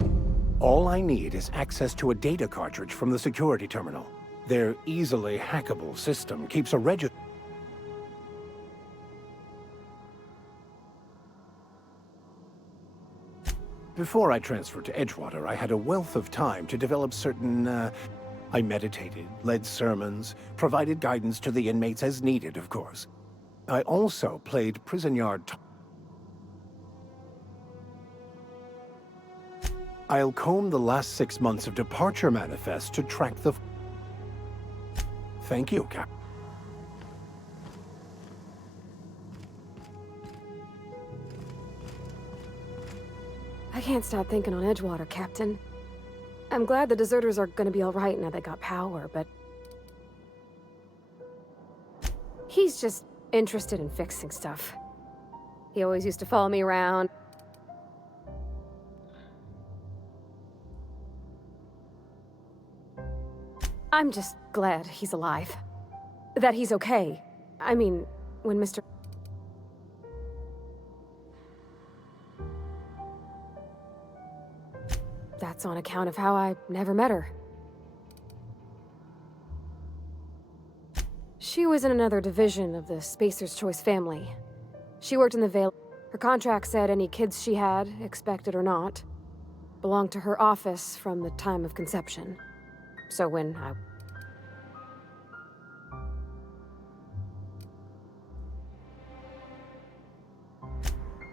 All I need is access to a data cartridge from the security terminal. Their easily hackable system keeps a register. Before I transferred to Edgewater, I had a wealth of time to develop certain, I meditated, led sermons, provided guidance to the inmates as needed, of course. I also played prison yard. I'll comb the last 6 months of departure manifest to track the... Thank you, Cap. I can't stop thinking on Edgewater, Captain. I'm glad the deserters are gonna be alright now they got power, but... he's just interested in fixing stuff. He always used to follow me around. I'm just glad he's alive. That he's okay. I mean, when Mr. That's on account of how I never met her. She was in another division of the Spacer's Choice family. She worked in the Veil. Her contract said any kids she had, expected or not, belonged to her office from the time of conception. So when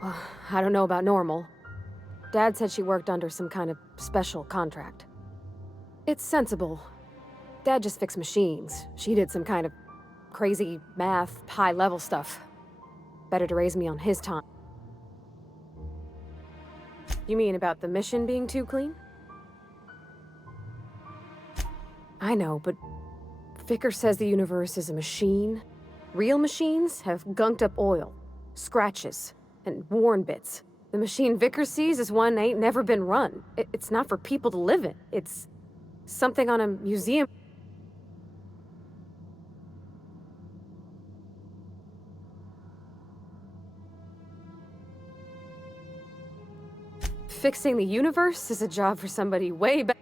well, I don't know about normal. Dad said she worked under some kind of special contract. It's sensible. Dad just fixed machines. She did some kind of crazy math, high-level stuff. Better to raise me on his time. You mean about the mission being too clean? I know, but Vicker says the universe is a machine. Real machines have gunked up oil, scratches, and worn bits. The machine Vicker sees is one ain't never been run. It's not for people to live in. It's something on a museum. Fixing the universe is a job for somebody way back.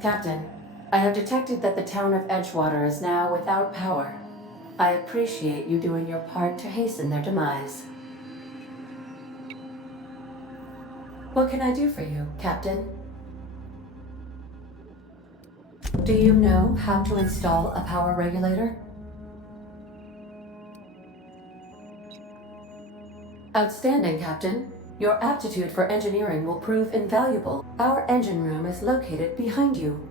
Captain, I have detected that the town of Edgewater is now without power. I appreciate you doing your part to hasten their demise. What can I do for you, Captain? Do you know how to install a power regulator? Outstanding, Captain. Your aptitude for engineering will prove invaluable. Our engine room is located behind you.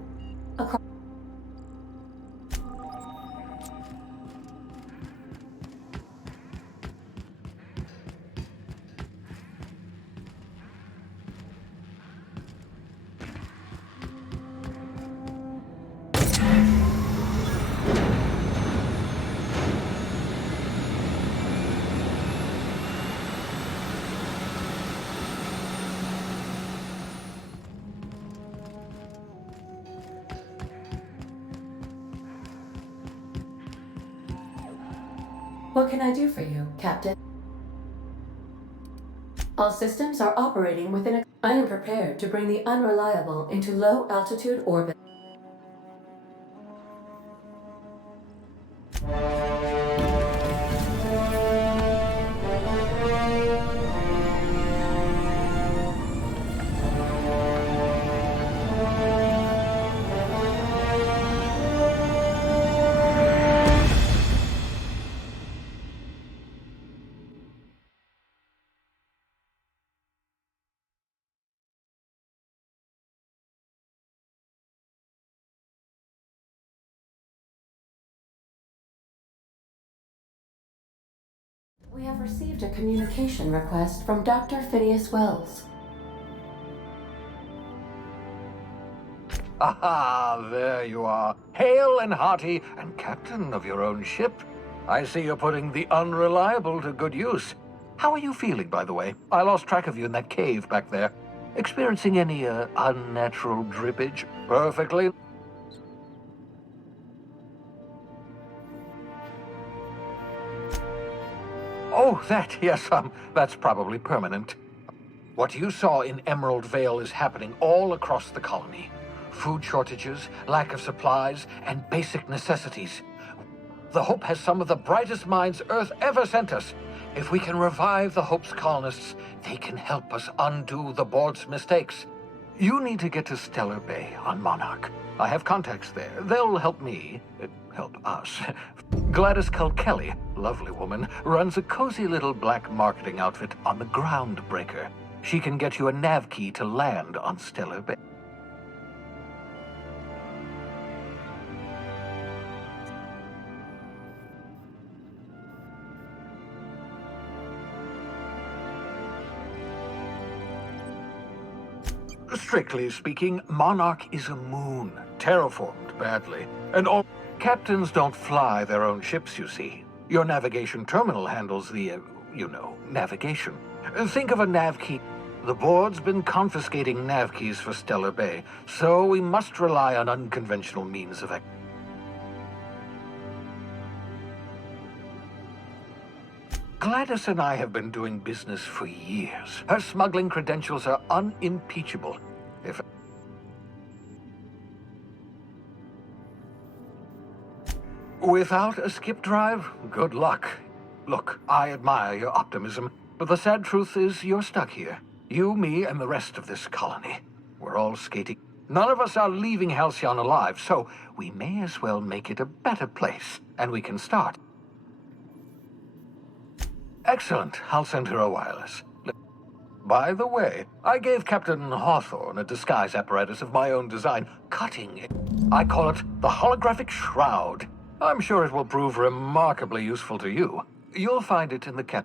What can I do for you, Captain? All systems are operating within a... I am prepared to bring the unreliable into low-altitude orbit. We have received a communication request from Dr. Phineas Wells. Aha, there you are. Hale and hearty, and captain of your own ship. I see you're putting the unreliable to good use. How are you feeling, by the way? I lost track of you in that cave back there. Experiencing any, unnatural drippage? Perfectly. Oh, yes, that's probably permanent. What you saw in Emerald Vale is happening all across the colony. Food shortages, lack of supplies, and basic necessities. The Hope has some of the brightest minds Earth ever sent us. If we can revive the Hope's colonists, they can help us undo the board's mistakes. You need to get to Stellar Bay on Monarch. I have contacts there. They'll help me. Help us. Gladys Kelly, lovely woman, runs a cozy little black marketing outfit on the Groundbreaker. She can get you a nav key to land on Stellar Bay. Strictly speaking, Monarch is a moon, terraformed badly, and all captains don't fly their own ships, you see. Your navigation terminal handles the, navigation. Think of a nav key. The board's been confiscating nav keys for Stellar Bay, so we must rely on unconventional means of access. Gladys and I have been doing business for years. Her smuggling credentials are unimpeachable. If without a skip drive, good luck. Look, I admire your optimism, but the sad truth is you're stuck here. You, me, and the rest of this colony. We're all skating. None of us are leaving Halcyon alive, so we may as well make it a better place, and we can start. Excellent. I'll send her a wireless. By the way, I gave Captain Hawthorne a disguise apparatus of my own design. Cutting. I call it the holographic shroud. I'm sure it will prove remarkably useful to you. You'll find it in the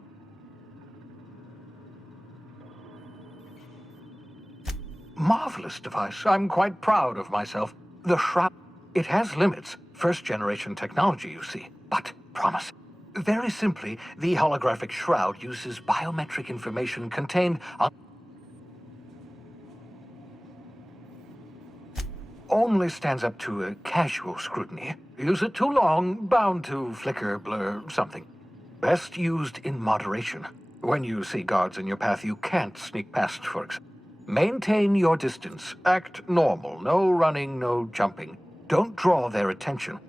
Marvelous device. I'm quite proud of myself. The shroud. It has limits. First-generation technology, you see. But promise. Very simply, the holographic shroud uses biometric information contained on... Only stands up to a casual scrutiny. Use it too long, bound to flicker, blur, something. Best used in moderation. When you see guards in your path, you can't sneak past, for example. Maintain your distance. Act normal. No running, no jumping. Don't draw their attention.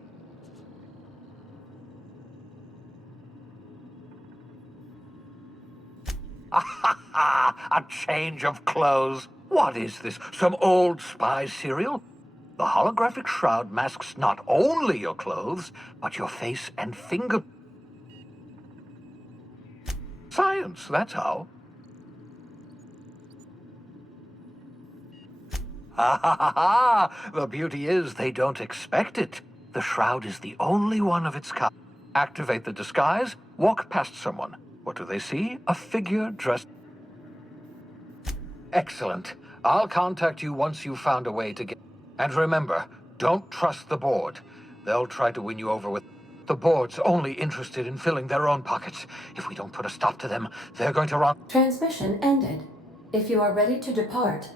A change of clothes. What is this? Some old spy serial? The holographic shroud masks not only your clothes, but your face and finger... Science, that's how. The beauty is they don't expect it. The shroud is the only one of its kind. Activate the disguise, walk past someone. What do they see? A figure dressed... Excellent. I'll contact you once you've found a way to get... And remember, don't trust the board. They'll try to win you over with... The board's only interested in filling their own pockets. If we don't put a stop to them, they're going to run... Transmission ended. If you are ready to depart...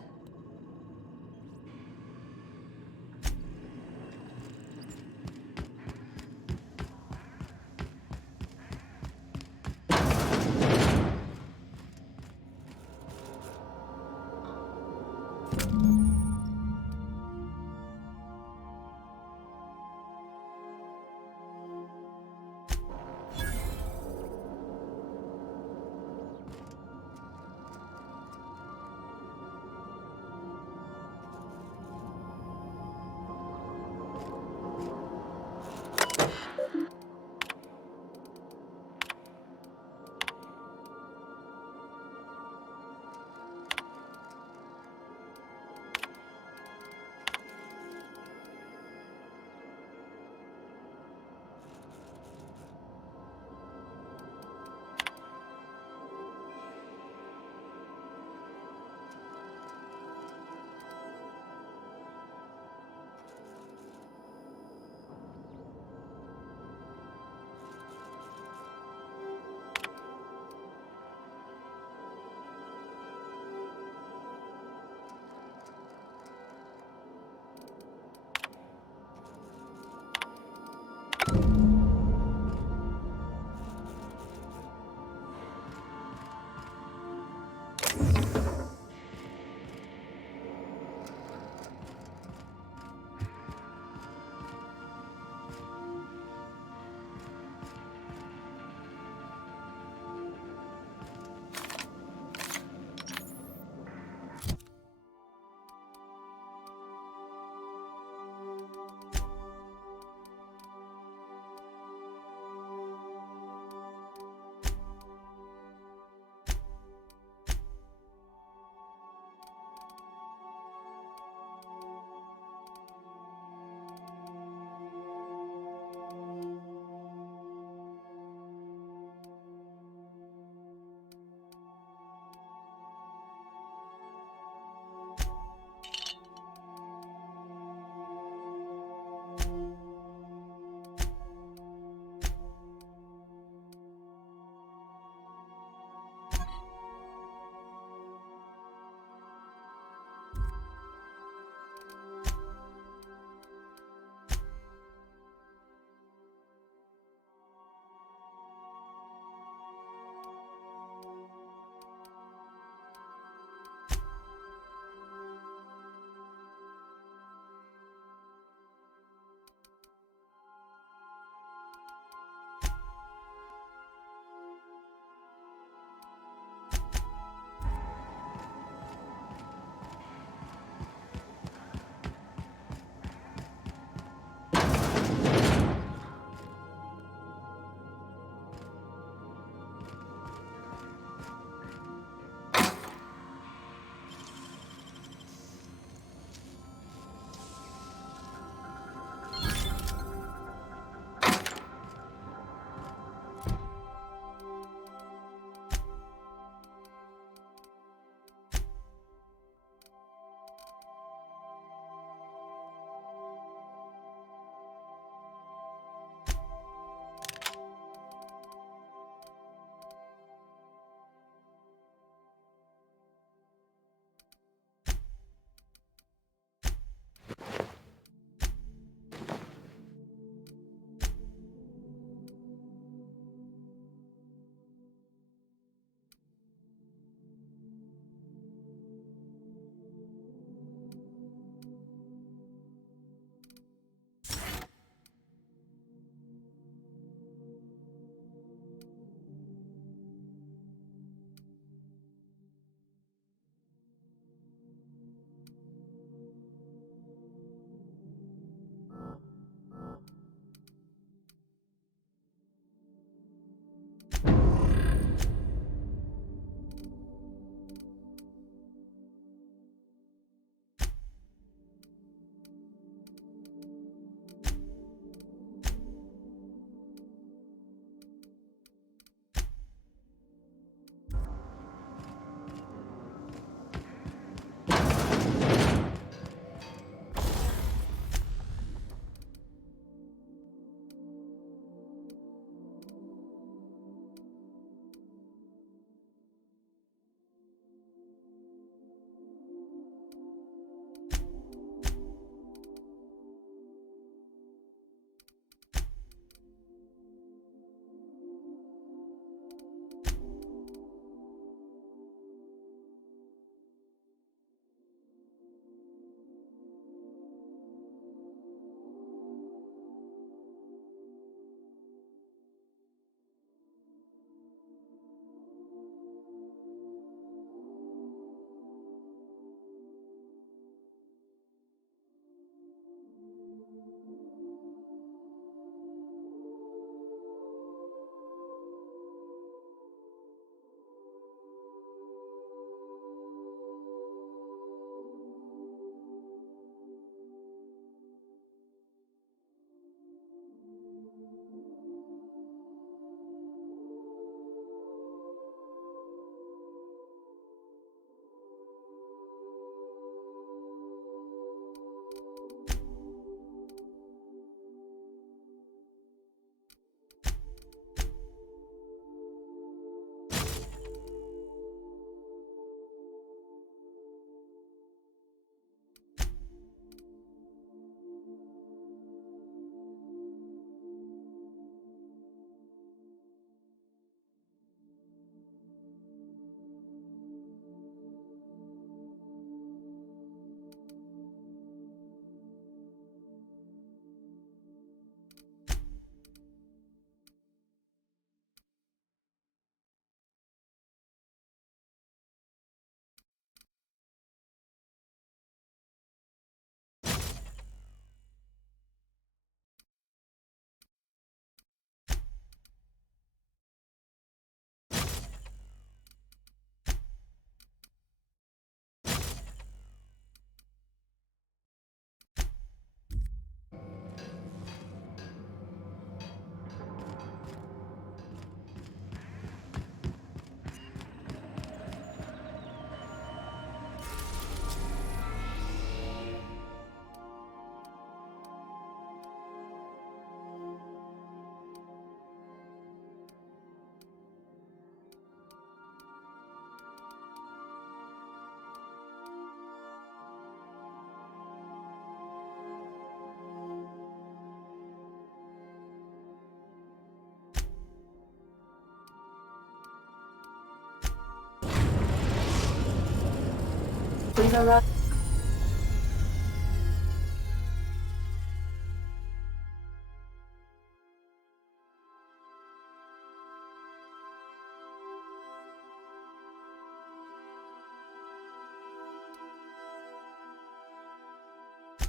We've arrived.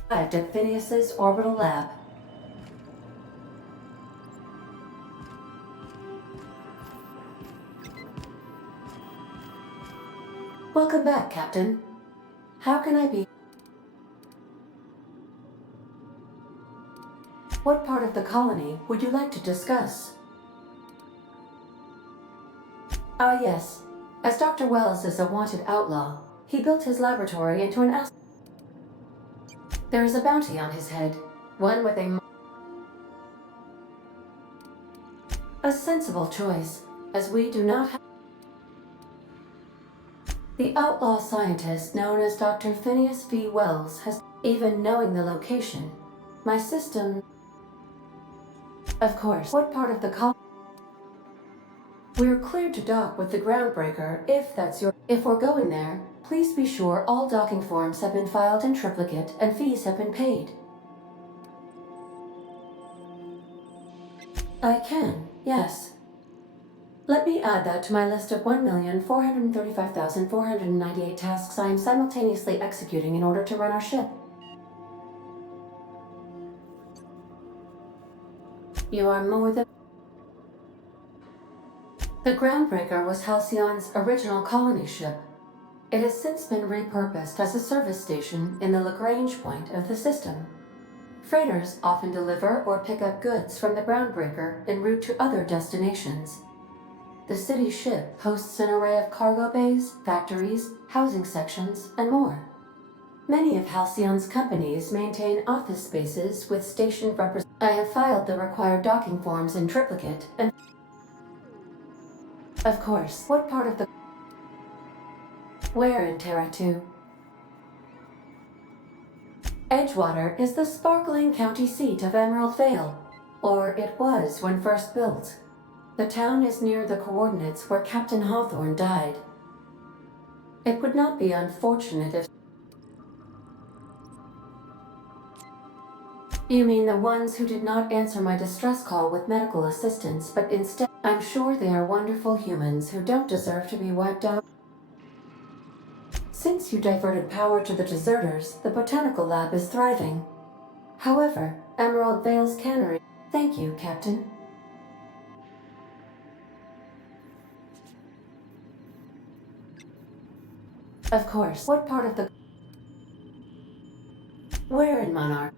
Arrived at Phineas's orbital lab. Welcome back, Captain. How can I be? What part of the colony would you like to discuss? Ah, yes. As Dr. Wells is a wanted outlaw, he built his laboratory into an asset. There is a bounty on his head, one with a sensible choice, as we do not have. The outlaw scientist known as Dr. Phineas V. Wells has, even knowing the location, my system. Of course, what part of the We're cleared to dock with the groundbreaker if that's your. If we're going there, please be sure all docking forms have been filed in triplicate and fees have been paid. I can, yes. Let me add that to my list of 1,435,498 tasks I am simultaneously executing in order to run our ship. You are more than. The Groundbreaker was Halcyon's original colony ship. It has since been repurposed as a service station in the Lagrange point of the system. Freighters often deliver or pick up goods from the Groundbreaker en route to other destinations. The city ship hosts an array of cargo bays, factories, housing sections, and more. Many of Halcyon's companies maintain office spaces with station representatives. I have filed the required docking forms in triplicate and. Of course, what part of the. Where in Terra 2? Edgewater is the sparkling county seat of Emerald Vale, or it was when first built. The town is near the coordinates where Captain Hawthorne died. It would not be unfortunate if. You mean the ones who did not answer my distress call with medical assistance, but instead. I'm sure they are wonderful humans who don't deserve to be wiped out. Since you diverted power to the deserters, the botanical lab is thriving. However, Emerald Vale's cannery. Thank you, Captain. Of course. What part of the. Where in Monarch?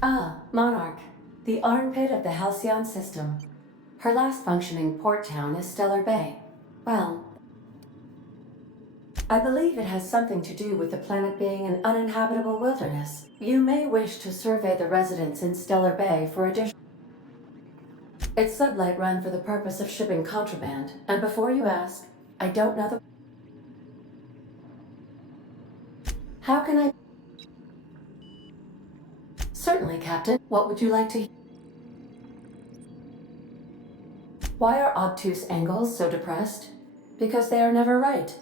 Ah, Monarch, the armpit of the Halcyon system. Her last functioning port town is Stellar Bay. Well, I believe it has something to do with the planet being an uninhabitable wilderness. You may wish to survey the residents in Stellar Bay for additional. It's sublight run for the purpose of shipping contraband, and before you ask, I don't know the. How can I? Certainly, Captain. What would you like to hear? Why are obtuse angles so depressed? Because they are never right.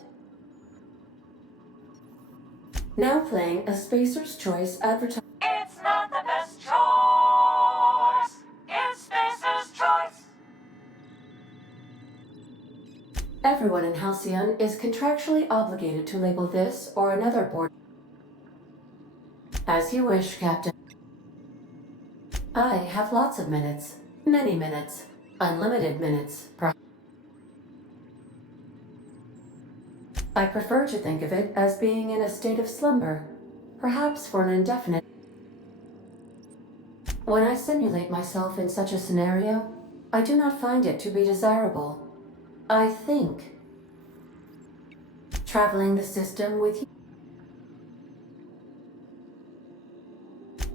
Now playing a Spacer's Choice advertisement. It's not the best choice. It's Spacer's Choice. Everyone in Halcyon is contractually obligated to label this or another board. As you wish, Captain. I have lots of minutes. Many minutes. Unlimited minutes. I prefer to think of it as being in a state of slumber, perhaps for an indefinite. When I simulate myself in such a scenario, I do not find it to be desirable. I think. Traveling the system with you.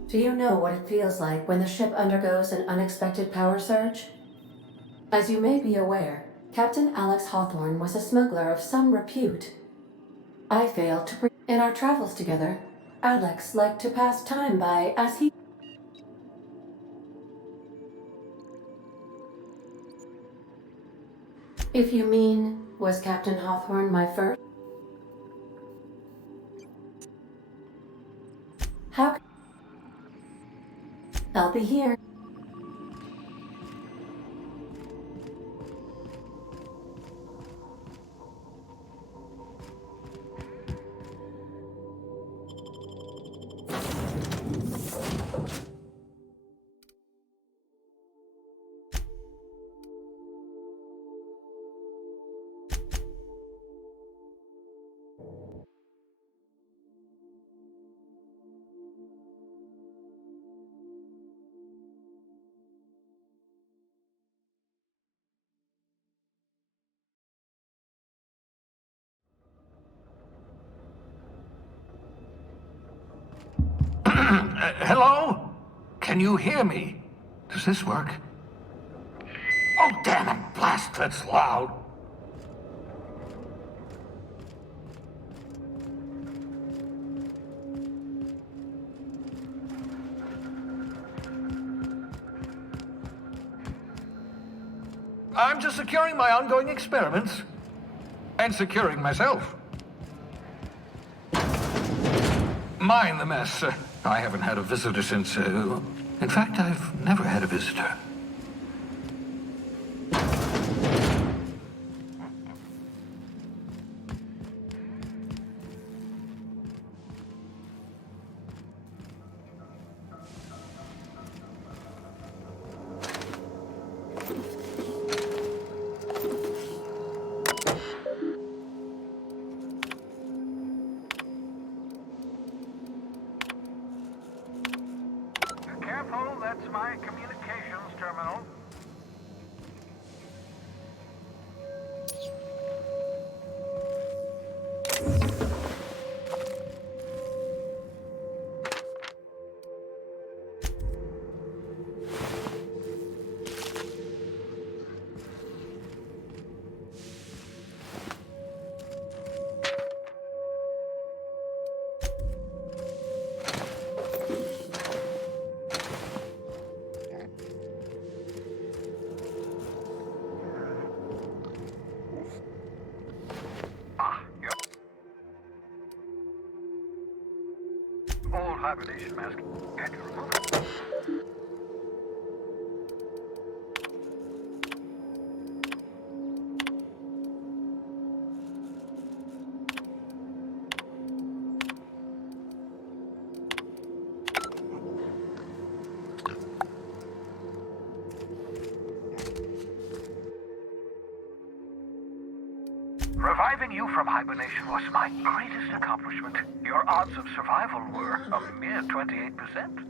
Do you know what it feels like when the ship undergoes an unexpected power surge? As you may be aware, Captain Alex Hawthorne was a smuggler of some repute. I failed to in our travels together, Alex liked to pass time by as he. If you mean, was Captain Hawthorne my first? How? I'll be here. Hello? Can you hear me? Does this work? Oh, damn it! Blast, that's loud. I'm just securing my ongoing experiments. And securing myself. Mind the mess. I haven't had a visitor since, in fact, I've never had a visitor. Careful, that's my communications terminal. All hibernation mask. Can you remove it? Reviving you from hibernation was my greatest accomplishment. Your odds of survival were a mere 28%.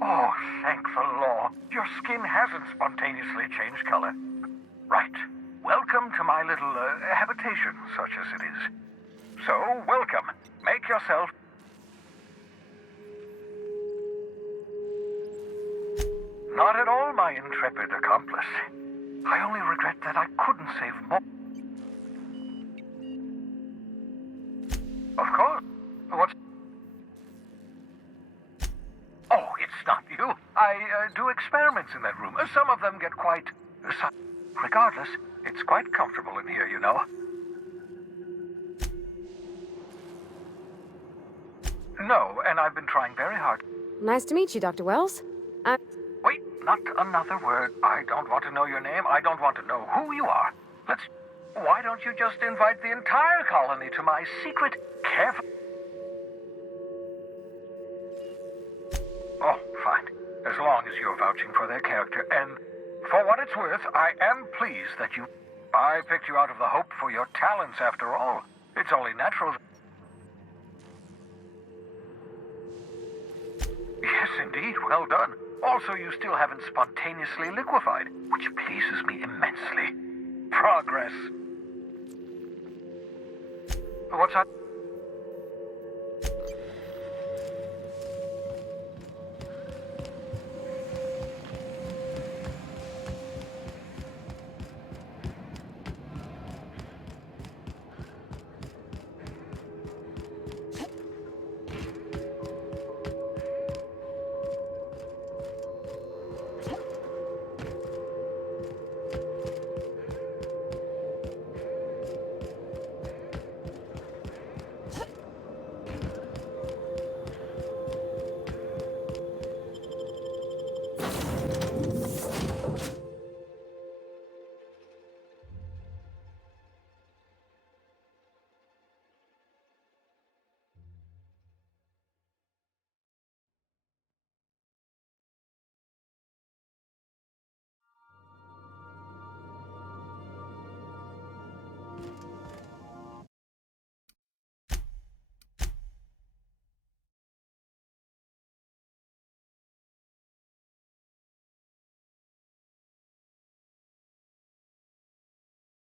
Oh, thank the law. Your skin hasn't spontaneously changed color. Right. Welcome to my little habitation, such as it is. So, welcome. Make yourself... Not at all, my intrepid accomplice. I only regret that I couldn't save more. Of course. What's... Oh, it's not you. I do experiments in that room. Some of them get quite... Regardless, it's quite comfortable in here, you know. No, and I've been trying very hard. Nice to meet you, Dr. Wells. Wait, not another word. I don't want to know your name. I don't want to know who you are. Why don't you just invite the entire colony to my secret, careful... Oh, fine. As long as you're vouching for their character. And for what it's worth, I am pleased that you... I picked you out of the hope for your talents, after all. It's only natural... Yes, indeed. Well done. Also, you still haven't spontaneously liquefied, which pleases me immensely. Progress. What's that?